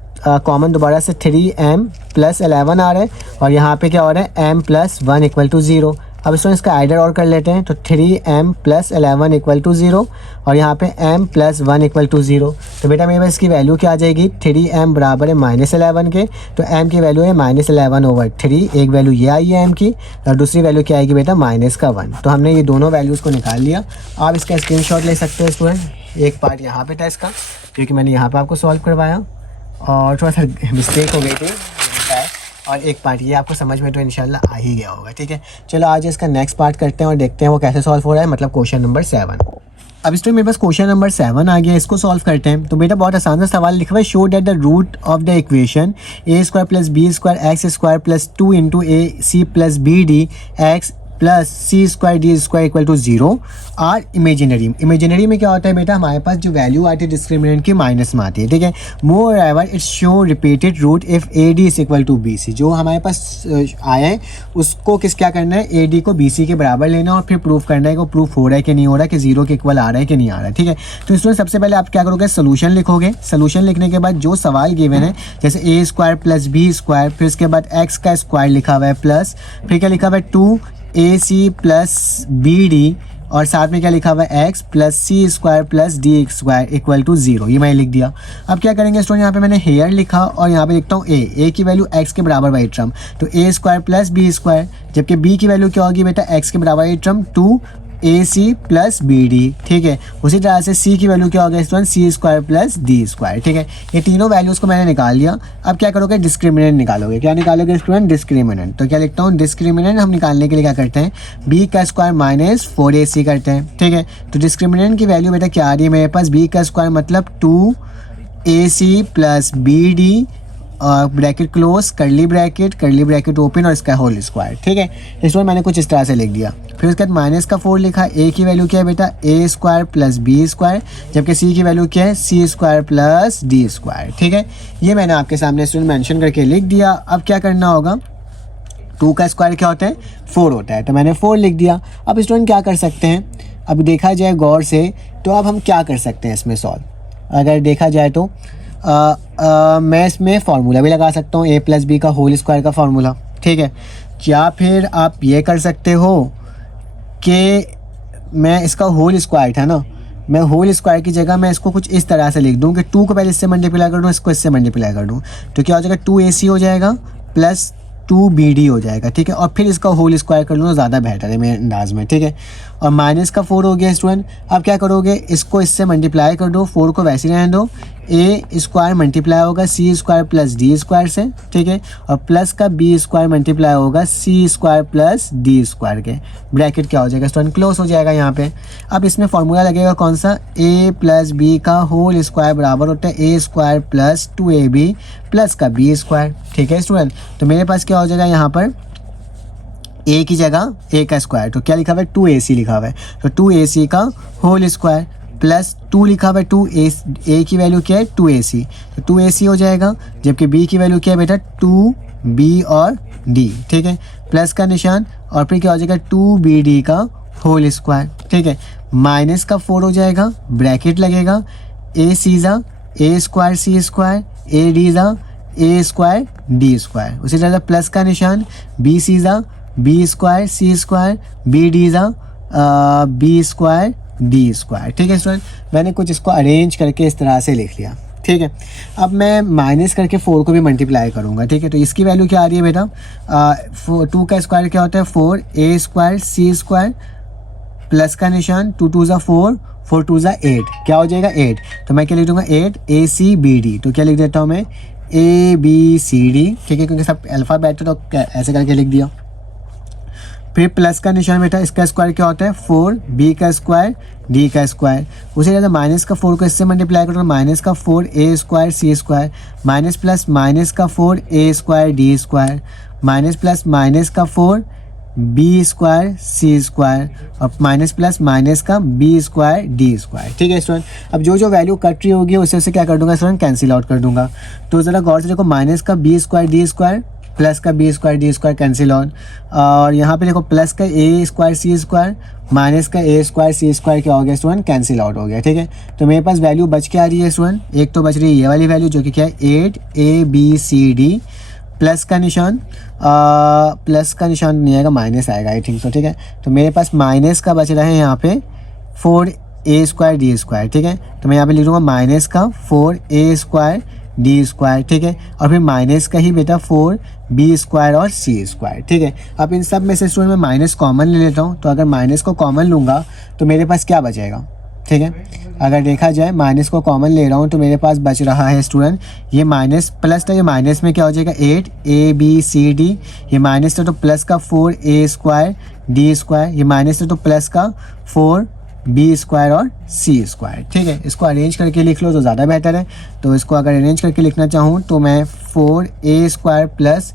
कॉमन दोबारा से 3m प्लस 11 आ रहा है और यहाँ पे क्या हो रहा है m प्लस 1 इक्वल टू 0। अब इसमें इसका आइडर और कर लेते हैं, तो 3m प्लस 11 इक्वल टू 0 और यहाँ पे m प्लस 1 इक्वल टू 0। तो बेटा मेरे पास इसकी वैल्यू क्या आ जाएगी, 3m बराबर है -11 के, तो m की वैल्यू है -11/3। एक वैल्यू ये आई है m की और दूसरी वैल्यू क्या आएगी बेटा -1। तो हमने ये दोनों वैल्यूज़ को निकाल लिया। आप इसका स्क्रीनशॉट ले सकते हो स्टूडेंट। एक पार्ट यहाँ पे था इसका, क्योंकि मैंने यहाँ पर आपको सॉल्व करवाया और थोड़ा सा मिस्टेक हो गई थी, और एक पार्ट ये आपको समझ में तो इंशाल्लाह आ ही गया होगा। ठीक है, चलो आज इसका नेक्स्ट पार्ट करते हैं और देखते हैं वो कैसे सॉल्व हो रहा है, मतलब क्वेश्चन नंबर 7। अब इस टाइम मेरे पास क्वेश्चन नंबर 7 आ गया, इसको सॉल्व करते हैं। तो बेटा बहुत आसान सा सवाल लिखा हुआ है, show that the root of the equation a² plus b² plus 2 into ac plus bd x plus c² d² equal to 0 are imaginary. Imaginary में क्या होता है बेटा, हमारे पास जो वैल्यू आती है डिस्क्रिमिनेंट की माइनस में आती है। ठीक है, moreover it's show repeated root if AD is equal to BC। जो हमारे पास आया है उसको क्या करना है, AD को BC के बराबर लेना और फिर प्रूफ करना है कि प्रूफ हो रहा है कि नहीं हो रहा है, कि 0 के इक्वल आ रहा है कि नहीं आ रहा है। ठीक है, तो इसमें सबसे पहले आप क्या करोगे, सोल्यूशन लिखोगे। सोल्यूशन लिखने के बाद जो सवाल गिवन है, जैसे a² प्लस b², फिर उसके बाद x का स्क्वायर लिखा हुआ है प्लस, फिर क्या लिखा हुआ है 2ac प्लस bd और साथ में क्या लिखा हुआ है x plus c² plus d² equal to 0। ये मैंने लिख दिया। अब क्या करेंगे स्टूडेंट, यहाँ पे मैंने हेयर लिखा और यहाँ पे लिखता हूँ a की वैल्यू x के बराबर बाई टर्म, तो a² प्लस b², जबकि b की वैल्यू क्या होगी बेटा x के बराबर by term 2ac plus bd। ठीक है, उसी तरह से c की वैल्यू क्या होगा स्टूडेंट c² प्लस d²। ठीक है, ये तीनों वैल्यूज़ को मैंने निकाल लिया। अब क्या करोगे, डिस्क्रिमिनेंट निकालोगे। क्या निकालोगे स्टूडेंट, डिस्क्रिमिनेंट। तो क्या लिखता हूँ, डिस्क्रिमिनेंट हम निकालने के लिए क्या करते हैं, b का स्क्वायर माइनस 4ac करते हैं। ठीक है, तो डिस्क्रिमिनेंट की वैल्यू बेटा क्या आ रही है मेरे पास, b का स्क्वायर मतलब 2ac प्लस bd और ब्रैकेट क्लोज, करली ब्रैकेट ओपन और इसका होल स्क्वायर। ठीक है, इसमें मैंने कुछ इस तरह से लिख दिया। फिर उसके बाद माइनस का 4 लिखा। a की वैल्यू क्या है बेटा, a² प्लस b², जबकि c की वैल्यू क्या है, c² प्लस d²। ठीक है, ये मैंने आपके सामने स्टूडेंट मेंशन करके लिख दिया। अब क्या करना होगा, 2 का स्क्वायर क्या होता है, 4 होता है, तो मैंने 4 लिख दिया। अब स्टूडेंट क्या कर सकते हैं, अब देखा जाए गौर से तो अब हम क्या कर सकते हैं इसमें सॉल्व, अगर देखा जाए तो मैं इसमें फार्मूला भी लगा सकता हूँ, a प्लस बी का होल स्क्वायर का फार्मूला। ठीक है, या फिर आप ये कर सकते हो कि मैं इसका होल स्क्वायर था ना, मैं होल स्क्वायर की जगह मैं इसको कुछ इस तरह से लिख दूँ कि 2 को पहले इससे मल्टीप्लाई कर दूँ, इसको इससे मल्टीप्लाई कर दूँ, तो क्या हो जाएगा 2ac हो जाएगा प्लस 2bd हो जाएगा। ठीक है, और फिर इसका होल स्क्वायर कर लूँ तो ज़्यादा बेहतर है मेरे अंदाज में। ठीक है, और माइनस का 4 हो गया स्टूडेंट। अब क्या करोगे, इसको इससे मल्टीप्लाई कर दो, 4 को वैसे रहने दो, a² मल्टीप्लाई होगा c² प्लस d² से। ठीक है, और प्लस का b² मल्टीप्लाई होगा c² प्लस d² के, ब्रैकेट क्या हो जाएगा स्टूडेंट, क्लोज हो जाएगा यहाँ पे। अब इसमें फार्मूला लगेगा कौन सा, a प्लस बी का होल स्क्वायर बराबर होता है a² प्लस 2ab प्लस का b²। ठीक है स्टूडेंट, तो मेरे पास क्या हो जाएगा यहाँ पर a की जगह a का स्क्वायर, तो क्या लिखा हुआ है 2ac लिखा हुआ है, तो 2ac का होल स्क्वायर प्लस 2 लिखा हुआ है 2a की वैल्यू क्या है 2ac, तो 2ac हो जाएगा, जबकि b की वैल्यू क्या है बेटा 2b और d। ठीक है, प्लस का निशान और फिर क्या हो जाएगा 2bd का होल स्क्वायर। ठीक है, माइनस का 4 हो जाएगा, ब्रैकेट लगेगा, a सीजा a² c² a d A square d square. उसी तरह से प्लस का निशान बी सी ज़ा B square c square B D ज़ा बी स्क्वायर डी स्क्वायर। ठीक है स्टूडेंट, मैंने कुछ इसको अरेंज करके इस तरह से लिख लिया। ठीक है, अब मैं माइनस करके 4 को भी मल्टीप्लाई करूँगा। ठीक है, तो इसकी वैल्यू क्या आ रही है बेटा, 2 का स्क्वायर क्या होता है 4 a square c square plus का निशान 2 2 ज़ा 4 4 2 ज़ा 8, क्या हो जाएगा 8। तो मैं क्या लिख दूँगा 8 ए सी बी डी। तो क्या लिख देता हूँ मैं ए बी सी डी। ठीक है, क्योंकि सब अल्फ़ाबेट तो ऐसे करके लिख दिया। फिर प्लस का निशान बेटा, इसका स्क्वायर क्या होता है 4 बी का स्क्वायर डी का स्क्वायर। उसी तरह माइनस का 4 को इससे मल्टीप्लाई करो, माइनस का 4 a square c square minus plus minus का 4 a square d square minus plus minus का 4 बी स्क्वायर सी स्क्वायर और माइनस प्लस माइनस का बी स्क्वायर डी स्क्वायर। ठीक है स्टूडेंट, अब जो जो वैल्यू कट रही होगी उससे क्या कर दूंगा स्टूडेंट, कैंसिल आउट कर दूंगा। तो ज़रा गौर से देखो, माइनस का b square d square plus का b square d square cancel out, और यहाँ पे देखो प्लस का a square c square minus का ए स्क्वायर सी स्क्वायर क्या हो गया स्टूडेंट, कैंसिल आउट हो गया। ठीक है, तो मेरे पास वैल्यू बच के आ रही है स्टूडेंट, एक तो बच रही है ये वाली वैल्यू जो कि क्या है 8 A B C D plus का निशान नहीं आएगा, माइनस आएगा आई थिंक। तो ठीक है, तो मेरे पास माइनस का बच रहा है यहाँ पे 4 ए स्क्वायर डी स्क्वायर। ठीक है, तो मैं यहाँ पे लिख दूँगा माइनस का 4 ए स्क्वायर डी स्क्वायर। ठीक है, और फिर माइनस का ही बेटा 4 बी स्क्वायर और सी स्क्वायर। ठीक है, अब इन सब में से स्टूडेंट मैं माइनस कॉमन ले लेता हूँ। तो अगर माइनस को कॉमन लूँगा तो मेरे पास क्या बचेगा। ठीक है, अगर देखा जाए माइनस को कॉमन ले रहा हूँ तो मेरे पास बच रहा है स्टूडेंट ये माइनस प्लस था, ये माइनस में क्या हो जाएगा 8 ए बी सी डी, ये माइनस था तो प्लस का 4 ए स्क्वायर डी स्क्वायर, ये माइनस था तो प्लस का 4 बी स्क्वायर और सी स्क्वायर। ठीक है, इसको अरेंज करके लिख लो तो ज़्यादा बेहतर है। तो इसको अगर अरेंज करके लिखना चाहूँ तो मैं 4 a square plus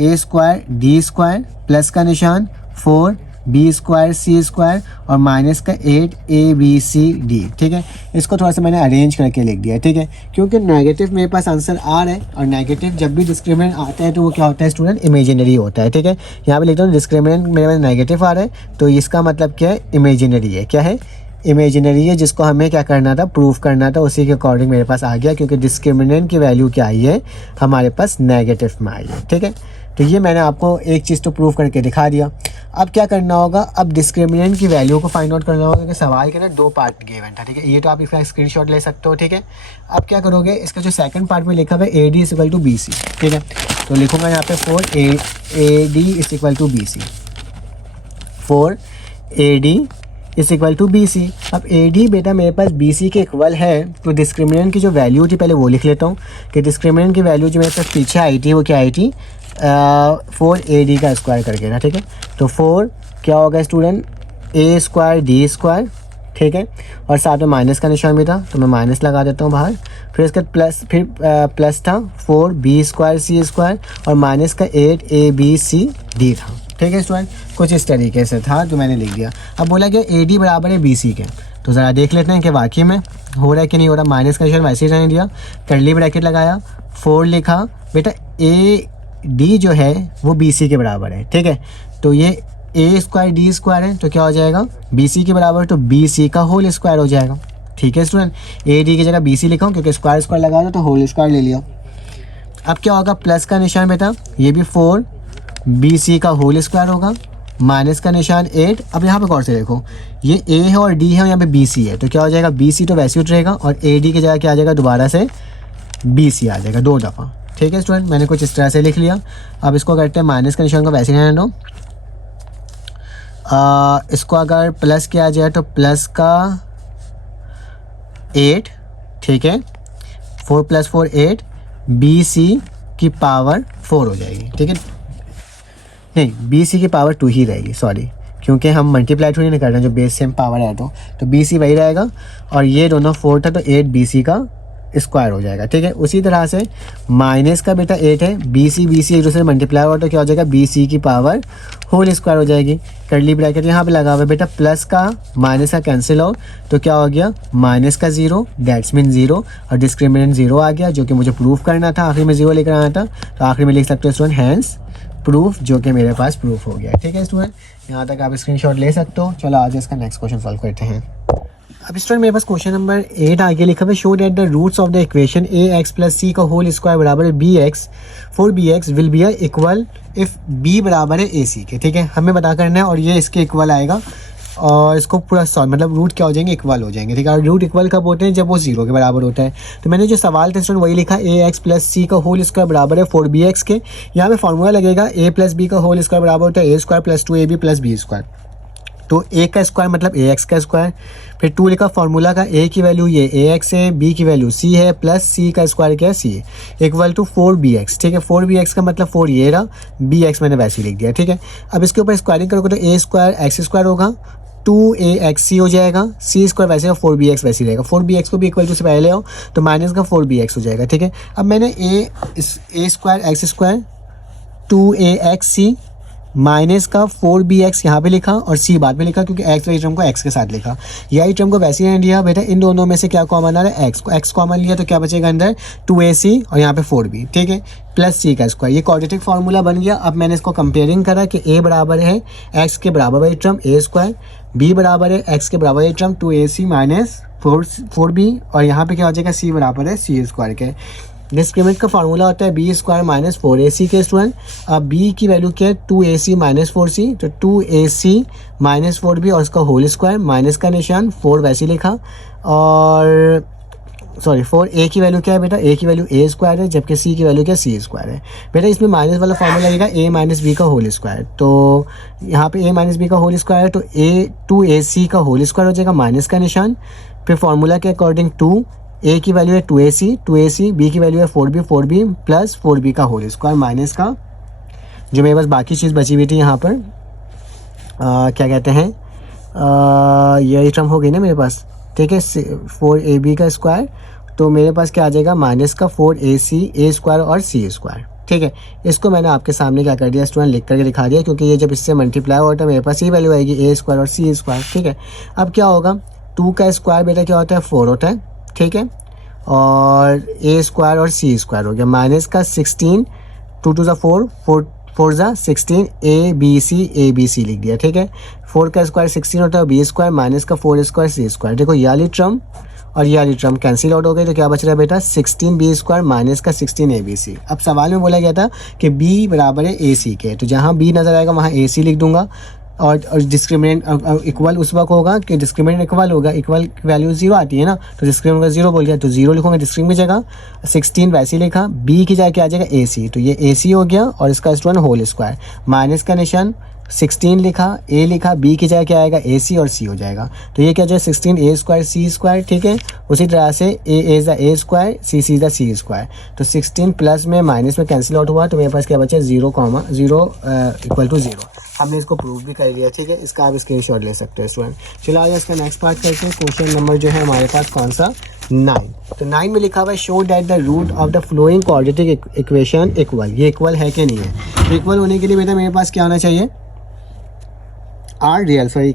A square d square plus का निशान 4 बी स्क्वायर सी स्क्वायर और माइनस का 8 ए बी सी डी। ठीक है, इसको थोड़ा सा मैंने अरेंज करके लिख दिया। ठीक है, क्योंकि नेगेटिव मेरे पास आंसर आ रहा है और नेगेटिव जब भी डिस्क्रिमिनेंट आता है तो वो क्या होता है स्टूडेंट, इमेजिनरी होता है। ठीक है, यहाँ पे लिखता हूँ डिस्क्रिमिनेंट मेरे पास नेगेटिव आ रहा है तो इसका मतलब क्या है, इमेजिनरी है। क्या है, इमेजिनरी है, जिसको हमें क्या करना था, प्रूफ करना था, उसी के अकॉर्डिंग मेरे पास आ गया क्योंकि डिस्क्रिमिनेंट की वैल्यू क्या आई है हमारे पास नेगेटिव में आई है। ठीक है, तो ये मैंने आपको एक चीज़ तो प्रूफ करके दिखा दिया। अब क्या करना होगा, अब डिस्क्रिमिनेंट की वैल्यू को फाइंड आउट करना होगा क्योंकि सवाल के ना 2 पार्ट गिवन था। ठीक है, ये तो आप इसका स्क्रीनशॉट ले सकते हो। ठीक है, अब क्या करोगे, इसका जो सेकंड पार्ट में लिखा हुआ है A D is equal to B C. ठीक है, तो लिखूंगा यहाँ पे 4 A D is equal to B C, 4 A D is equal to B C. अब ए डी बेटा मेरे पास बी सी के इक्वल है तो डिस्क्रिमिनेंट की जो वैल्यू थी पहले वो लिख लेता हूँ कि डिस्क्रिमिनेंट की वैल्यू जो मेरे पास पीछे आई थी वो क्या आई थी 4 ए डी का स्क्वायर करके ना। ठीक है, तो 4 क्या होगा स्टूडेंट, ए स्क्वायर डी स्क्वायर। ठीक है, और साथ में माइनस का निशान भी था तो मैं माइनस लगा देता हूँ बाहर। फिर इसका प्लस था 4 बी स्क्वायर सी स्क्वायर और माइनस का 8 ए बी सी डी था। ठीक है स्टूडेंट, कुछ इस तरीके से था जो मैंने लिख दिया। अब बोला कि ए डी बराबर है बी सी के, तो ज़रा देख लेते हैं कि वाकई में हो रहा है कि नहीं हो रहा। माइनस का निशान वैसे ही रहने दिया, कर्ली ब्रैकेट लगाया, 4 लिखा। बेटा ए डी जो है वो बी सी के बराबर है। ठीक है, तो ये ए स्क्वायर डी स्क्वायर है तो क्या हो जाएगा बी सी के बराबर, तो बी सी का होल स्क्वायर हो जाएगा। ठीक है स्टूडेंट, ए डी की जगह बी सी लिखा हूँ क्योंकि स्क्वायर स्क्वायर लगा दो तो होल स्क्वायर ले लिया। अब क्या होगा, प्लस का निशान बेटा ये भी 4 बी सी का होल स्क्वायर होगा, माइनस का निशान 8। अब यहाँ पे गौर से देखो ये ए है और डी है और यहाँ पे बी सी है तो क्या हो जाएगा बी सी तो वैसे ही उठेगा और ए डी की जगह क्या आ जाएगा दोबारा से बी सी आ जाएगा 2 दफ़ा। ठीक है स्टूडेंट, मैंने कुछ इस तरह से लिख लिया। अब इसको करते हैं माइनस का निशान को वैसे ही रहने दो। इसको अगर प्लस किया जाए तो प्लस का 8। ठीक है, 4 + 4 8 बी सी की पावर 4 हो जाएगी। ठीक है, नहीं बी सी की पावर 2 ही रहेगी, सॉरी, क्योंकि हम मल्टीप्लाई थोड़ी नहीं कर रहे हैं, जो बेस सेम पावर है तो बी सी वही रहेगा और ये दोनों 4 था तो 8 बी सी का स्क्वायर हो जाएगा। ठीक है, उसी तरह से माइनस का बेटा 8 है, बी सी एक दूसरे मल्टीप्लाई हुआ तो क्या हो जाएगा बी सी की पावर होल स्क्वायर हो जाएगी। कर्ली ब्रैकेट यहाँ पे लगा हुआ है बेटा, प्लस का माइनस का कैंसिल हो तो क्या हो गया माइनस का 0, दैट्स मीन 0 और डिस्क्रिमिनेंट 0 आ गया जो कि मुझे प्रूफ करना था। आखिर में 0 लेकर आना था तो आखिर में लिख सकते हो स्टूडेंट हैंस प्रूफ, जो कि मेरे पास प्रूफ हो गया। ठीक है स्टूडेंट, यहाँ तक आप स्क्रीनशॉट ले सकते हो। चलो आज इसका नेक्स्ट क्वेश्चन सॉल्व करते हैं। अब स्टूडेंट मेरे पास क्वेश्चन नंबर 8 आगे लिखा है, show that the roots of the equation a x plus c का होल स्क्वायर बराबर है b x for b x will be equal if b बराबर है ए सी के। ठीक है, हमें पता करना है और ये इसके इक्वल आएगा और इसको पूरा सॉल्व, मतलब रूट क्या हो जाएंगे, इक्वल हो जाएंगे। ठीक है, और रूट इक्वल कब होते हैं, जब वो 0 के बराबर होता है। तो मैंने जो सवाल था स्टूडेंट वही लिखा, ए एक्स प्लस सी का होल स्क्वायर बराबर है 4 बी एक्स के। यहाँ पे फॉर्मूला लगेगा ए प्लस बी का होल स्क्वायर बराबर होता है a square plus 2ab plus b square. तो ए का स्क्वायर मतलब ए एक्स का स्क्वायर, फिर 2 लिखा फार्मूला का, ए की वैल्यू ये ए एक्स है, बी की वैल्यू सी है, प्लस सी का स्क्वायर क्या है सी है, इक्वल टू 4bx। ठीक है, 4bx का मतलब 4 ये रहा, बी एक्स मैंने वैसे ही लिख दिया। ठीक है, अब इसके ऊपर स्क्वायरिंग करोगे तो ए स्क्वायर एक्स स्क्वायर होगा, 2axc हो जाएगा, सी स्क्वायर वैसे और 4bx वैसे ही रहेगा। 4bx को भी इक्वल टू से पहले आओ तो माइनस का 4bx हो जाएगा। ठीक है, अब मैंने a square x square 2axc minus का 4bx यहाँ पे लिखा और c बाद में लिखा, क्योंकि x वाली टर्म को x के साथ लिखा। यही टर्म को वैसे ही लिया बेटा, इन दोनों में से क्या कॉमन आ रहा है, x कॉमन लिया तो क्या बचेगा अंदर 2ac और यहाँ पे 4b। ठीक है, प्लस c का स्क्वायर, ये क्वाड्रेटिक फार्मूला बन गया। अब मैंने इसको कंपेयरिंग करा कि a बराबर है x के बराबर वाली टर्म a स्क्वायर, b बराबर है x के बराबर वाली टर्म 2ac माइनस 4b और यहाँ पे क्या हो जाएगा c बराबर है c स्क्वायर के। डिस्क्रिमिनेंट का फार्मूला होता है बी स्क्वायर माइनस 4ac के स्टूडेंट। अब b की वैल्यू क्या है 2ac माइनस 4c, तो 2ac माइनस 4b और उसका होल स्क्वायर, माइनस का निशान 4 वैसे लिखा और सॉरी 4a की वैल्यू क्या है बेटा, a की वैल्यू a स्क्वायर है, जबकि c की वैल्यू क्या c स्क्वायर है। बेटा इसमें माइनस वाला फार्मूला लगेगा a माइनस b का होल स्क्वायर, तो यहाँ पे a माइनस b का होल स्क्वायर है तो a 2ac का होल स्क्वायर हो जाएगा, माइनस का निशान, फिर फार्मूला के अकॉर्डिंग 2 a की वैल्यू है 2ac, b की वैल्यू है 4b प्लस 4b का होल स्क्वायर, माइनस का जो मेरे पास बाकी चीज़ बची हुई थी यहाँ पर क्या कहते हैं, यही टर्म हो गई ना मेरे पास। ठीक है, 4ab का स्क्वायर, तो मेरे पास क्या आ जाएगा माइनस का 4ac a स्क्वायर और c स्क्वायर। ठीक है, इसको मैंने आपके सामने क्या कर दिया स्टूडेंट, लिख करके दिखा दिया, क्योंकि ये जब इससे मल्टीप्लाई होता है मेरे पास ये वैल्यू आएगी a स्क्वायर और c स्क्वायर। ठीक है, अब क्या होगा 2 का स्क्वायर बेटा क्या होता है 4 होता है। ठीक है, और a स्क्वायर और c स्क्वायर हो गया, माइनस का 16, 2 टू ज़ा 4, 4 ज़ा 16 a b c लिख दिया। ठीक है, 4 का स्क्वायर 16 होता है b स्क्वायर, माइनस का 4 स्क्वायर c स्क्वायर। देखो ये वाली टर्म और ये वाली टर्म कैंसिल आउट हो गई, तो क्या बच रहा है बेटा 16b स्क्वायर माइनस का 16 abc। अब सवाल में बोला गया था कि b बराबर है ac के, तो जहाँ b नज़र आएगा वहाँ ac लिख दूंगा और डिस्क्रिमिनेंट इक्वल उस वक्त होगा कि डिस्क्रिमिनेंट इक्वल होगा, इक्वल वैल्यू 0 आती है ना, तो डिस्क्रिमिनेंट का 0 बोल गया तो 0 लिखूंगा डिस्क्रिमिनेंट की जगह, 16 वैसे ही लिखा, b की जगह क्या आ जाएगा ac, तो ये ac हो गया और इसका स्टूडेंट होल स्क्वायर, माइनस का निशान 16 लिखा, a लिखा, b की जगह क्या आएगा ac और c हो जाएगा, तो ये क्या जाएगा 16 a स्क्वायर c स्क्वायर। ठीक है, उसी तरह से a is the a square, c is the c square, तो 16 प्लस में माइनस में कैंसिल आउट हुआ तो मेरे पास क्या बचा 0 इक्वल टू 0। हमने इसको प्रूव भी कर लिया। ठीक है, इसका आप स्क्रीनशॉट ले सकते हो स्टूडेंट। चलो आज इसका नेक्स्ट पार्ट करते हैं। क्वेश्चन नंबर जो है हमारे पास कौन सा 9, तो 9 में लिखा हुआ है show that the root of the following quadratic equation equal, ये इक्वल है कि नहीं है। तो इक्वल होने के लिए बेटा मेरे पास क्या होना चाहिए are real, sorry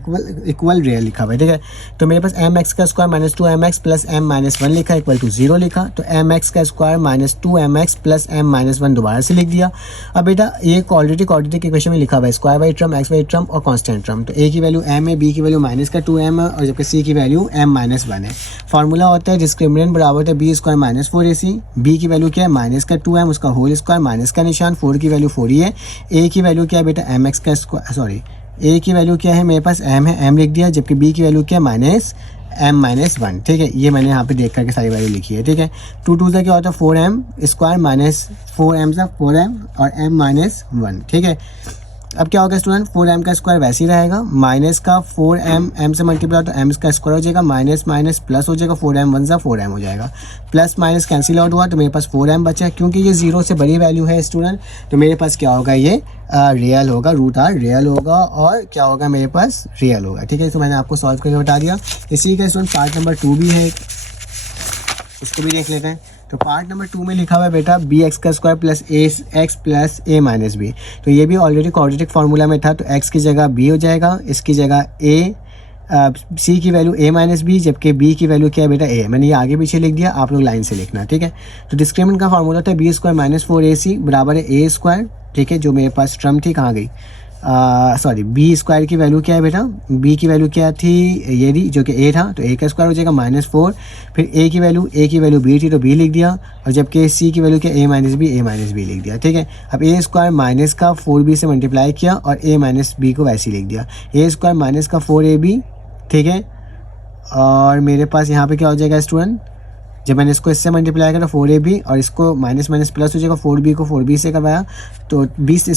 equal real लिखा हुआ है। ठीक है, तो मेरे पास एम एक्स का square minus 2mx plus M minus 1 लिखा इक्वल टू 0 लिखा, तो एम एक्स का square minus 2mx plus M minus 1 दोबारा से लिख दिया। अब बेटा ये क्वाड्रेटिक इक्वेशन में लिखा हुआ है square by term, x by term और कांस्टेंट टर्म, तो ए की वैल्यू m है, बी की वैल्यू माइनस का 2m है और जबकि सी की वैल्यू m माइनस 1 है। फार्मूला होता है डिस्क्रिमिनेंट बराबर होता है B square minus 4ac, B की वैल्यू क्या है माइनस का 2m उसका होल स्क्वायर, माइनस का निशान, 4 की वैल्यू 4 ही है, ए की वैल्यू क्या है बेटा एम एक्स का स्क्वायर, सॉरी a की वैल्यू क्या है मेरे पास m है, m लिख दिया, जबकि b की वैल्यू क्या है माइनस m माइनस 1। ठीक है, ये मैंने यहाँ पे देख करके सारी वैल्यू लिखी है। ठीक है, 2 2 क्या होता है 4m स्क्वायर माइनस 4m सा 4m और m माइनस 1। ठीक है, अब क्या होगा स्टूडेंट 4m का स्क्वायर वैसे ही रहेगा, माइनस का 4m m से मल्टीप्लाई तो m का स्क्वायर हो जाएगा, माइनस माइनस प्लस हो जाएगा, 4m 1 सा 4m हो जाएगा, प्लस माइनस कैंसिल आउट हुआ तो मेरे पास 4m बचा, क्योंकि ये 0 से बड़ी वैल्यू है स्टूडेंट, तो मेरे पास क्या होगा ये रियल होगा, रूट आर रियल होगा और क्या होगा मेरे पास रियल होगा। ठीक है, तो मैंने आपको सॉल्व करके बता दिया। इसी का स्टूडेंट पार्ट नंबर 2 भी है, इसको भी देख लेते हैं। तो पार्ट नंबर 2 में लिखा हुआ है बेटा बी एक्स का स्क्वायर प्लस ए एक्स प्लस ए माइनस बी, तो ये भी ऑलरेडी क्वाड्रेटिक फार्मूला में था, तो एक्स की जगह बी हो जाएगा, इसकी जगह ए सी की वैल्यू a माइनस बी, जबकि b की वैल्यू क्या है बेटा a, मैंने ये आगे पीछे लिख दिया, आप लोग लाइन से लिखना। ठीक है, तो डिस्क्रिमिनेंट का फार्मूला था बी स्क्वायर माइनस 4ac बराबर है a स्क्वायर। ठीक है, जो मेरे पास टर्म थी कहाँ गई, सॉरी बी स्क्वायर की वैल्यू क्या है बेटा, बी की वैल्यू क्या थी, ये दी जो कि ए था, तो ए का स्क्वायर हो जाएगा -4। फिर ए की वैल्यू बी थी तो बी लिख दिया, और जबकि सी की वैल्यू क्या ए माइनस बी लिख दिया, ठीक है। अब ए स्क्वायर माइनस का 4b से मल्टीप्लाई किया और ए माइनस बी को वैसे ही लिख दिया, ए स्क्वायर माइनस का 4ab, ठीक है। और मेरे पास यहाँ पे क्या हो जाएगा स्टूडेंट, जब मैंने इसको इससे मल्टीप्लाई करा 4ab और इसको माइनस माइनस प्लस हो जाएगा, 4b को 4b से करवाया तो बी से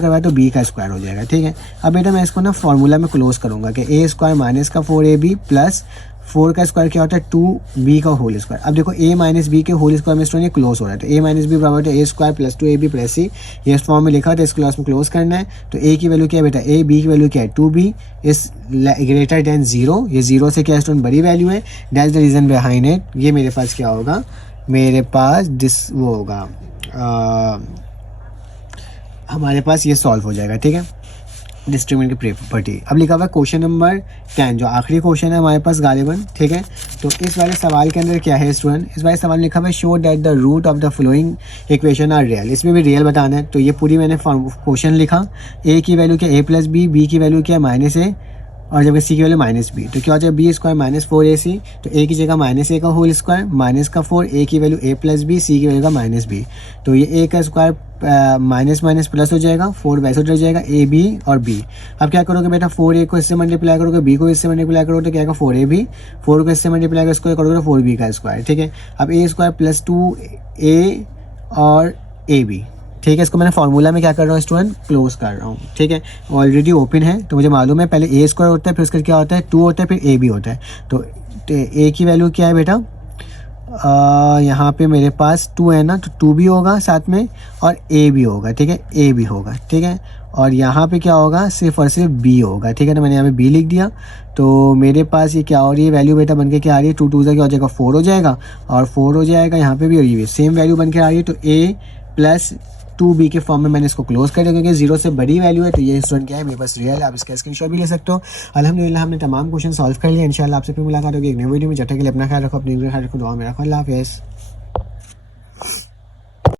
करवाया तो b का स्क्वायर हो जाएगा, ठीक है। अब बेटा मैं इसको ना फार्मूला में क्लोज करूँगा कि ए स्क्वायर माइनस का 4ab प्लस 4 का स्क्वायर क्या होता है 2b का होल स्क्वायर। अब देखो a माइनस बी के होल स्क्वायर में स्टूडेंट ये क्लोज हो रहा है, तो a माइनस बी बराबर है a square plus 2ab plus c, ये इस फॉर्म में लिखा है तो इस क्लास में क्लोज करना है। तो a की वैल्यू क्या है बेटा, a b की वैल्यू क्या है 2b इस ग्रेटर देन 0, ये 0 से क्या स्टूडेंट बड़ी वैल्यू है, that's the reason behind it. ये मेरे पास क्या होगा, मेरे पास वो होगा हमारे पास ये सॉल्व हो जाएगा, ठीक है, डिस्क्रिमिनेंट की प्रॉपर्टी। अब लिखा हुआ है क्वेश्चन नंबर 10 जो आखिरी क्वेश्चन है हमारे पास गालिबन, ठीक है। तो इस वाले सवाल के अंदर क्या है स्टूडेंट, इस वाले सवाल में लिखा हुआ है show that the root of the following equation are real, इसमें भी रियल बताना है। तो ये पूरी मैंने क्वेश्चन लिखा, ए की वैल्यू क्या a प्लस बी की वैल्यू क्या है -a और जबकि सी की वैल्यू -b, तो क्या हो जाएगा बी स्क्वायर -4ac, तो a की जगह -a का होल स्क्वायर माइनस का 4, a की वैल्यू a प्लस बी, सी की वैल्यू का -b, तो ये a का स्क्वायर माइनस माइनस प्लस हो जाएगा, 4 वैसे रह जाएगा a b और b। अब क्या करोगे बेटा, 4a को इससे मल्टीप्लाई करोगे, b को इससे मल्टीप्लाई करोगे तो क्या आएगा 4ab, 4 को इससे मल्टीप्लाई इसको करोगे तो 4b का स्क्वायर, ठीक है। अब a स्क्वायर प्लस 2a और ab, ठीक है। इसको मैंने फार्मूला में क्या कर रहा हूँ स्टूडेंट, क्लोज कर रहा हूँ, ठीक है। ऑलरेडी ओपन है तो मुझे मालूम है पहले a स्क्वायर होता है, फिर उसका क्या होता है 2 होता है, फिर a भी होता है। तो a की वैल्यू क्या है बेटा, यहाँ पे मेरे पास 2 है ना, तो 2 भी होगा साथ में और a भी होगा, ठीक है, a भी होगा, ठीक है। और यहाँ पे क्या होगा, सिर्फ और सिर्फ b होगा, ठीक है ना, मैंने यहाँ पे b लिख दिया। तो मेरे पास ये क्या हो रही है वैल्यू बेटा बन के क्या आ रही है, 2 2 क्या हो जाएगा 4 हो जाएगा, और 4 हो जाएगा यहाँ पे भी, और ये भी सेम वैल्यू बन के आ रही है। तो a प्लस 2b के फॉर्म में मैंने इसको क्लोज कर दिया क्योंकि 0 से बड़ी वैल्यू है, तो ये स्टूडेंट क्या है मेरे पास रियल है। आप इसका स्क्रीनशॉट भी ले सकते हो। अल्हम्दुलिल्लाह हमने तमाम क्वेश्चन सॉल्व कर लिया। इंशाल्लाह आपसे फिर मुलाकात होगी एक नई वीडियो में। जब तक के लिए अपना ख्याल रखो, अपनी ख्याल रखो, दुआ में रखो। अल्लाह हाफ़िज़।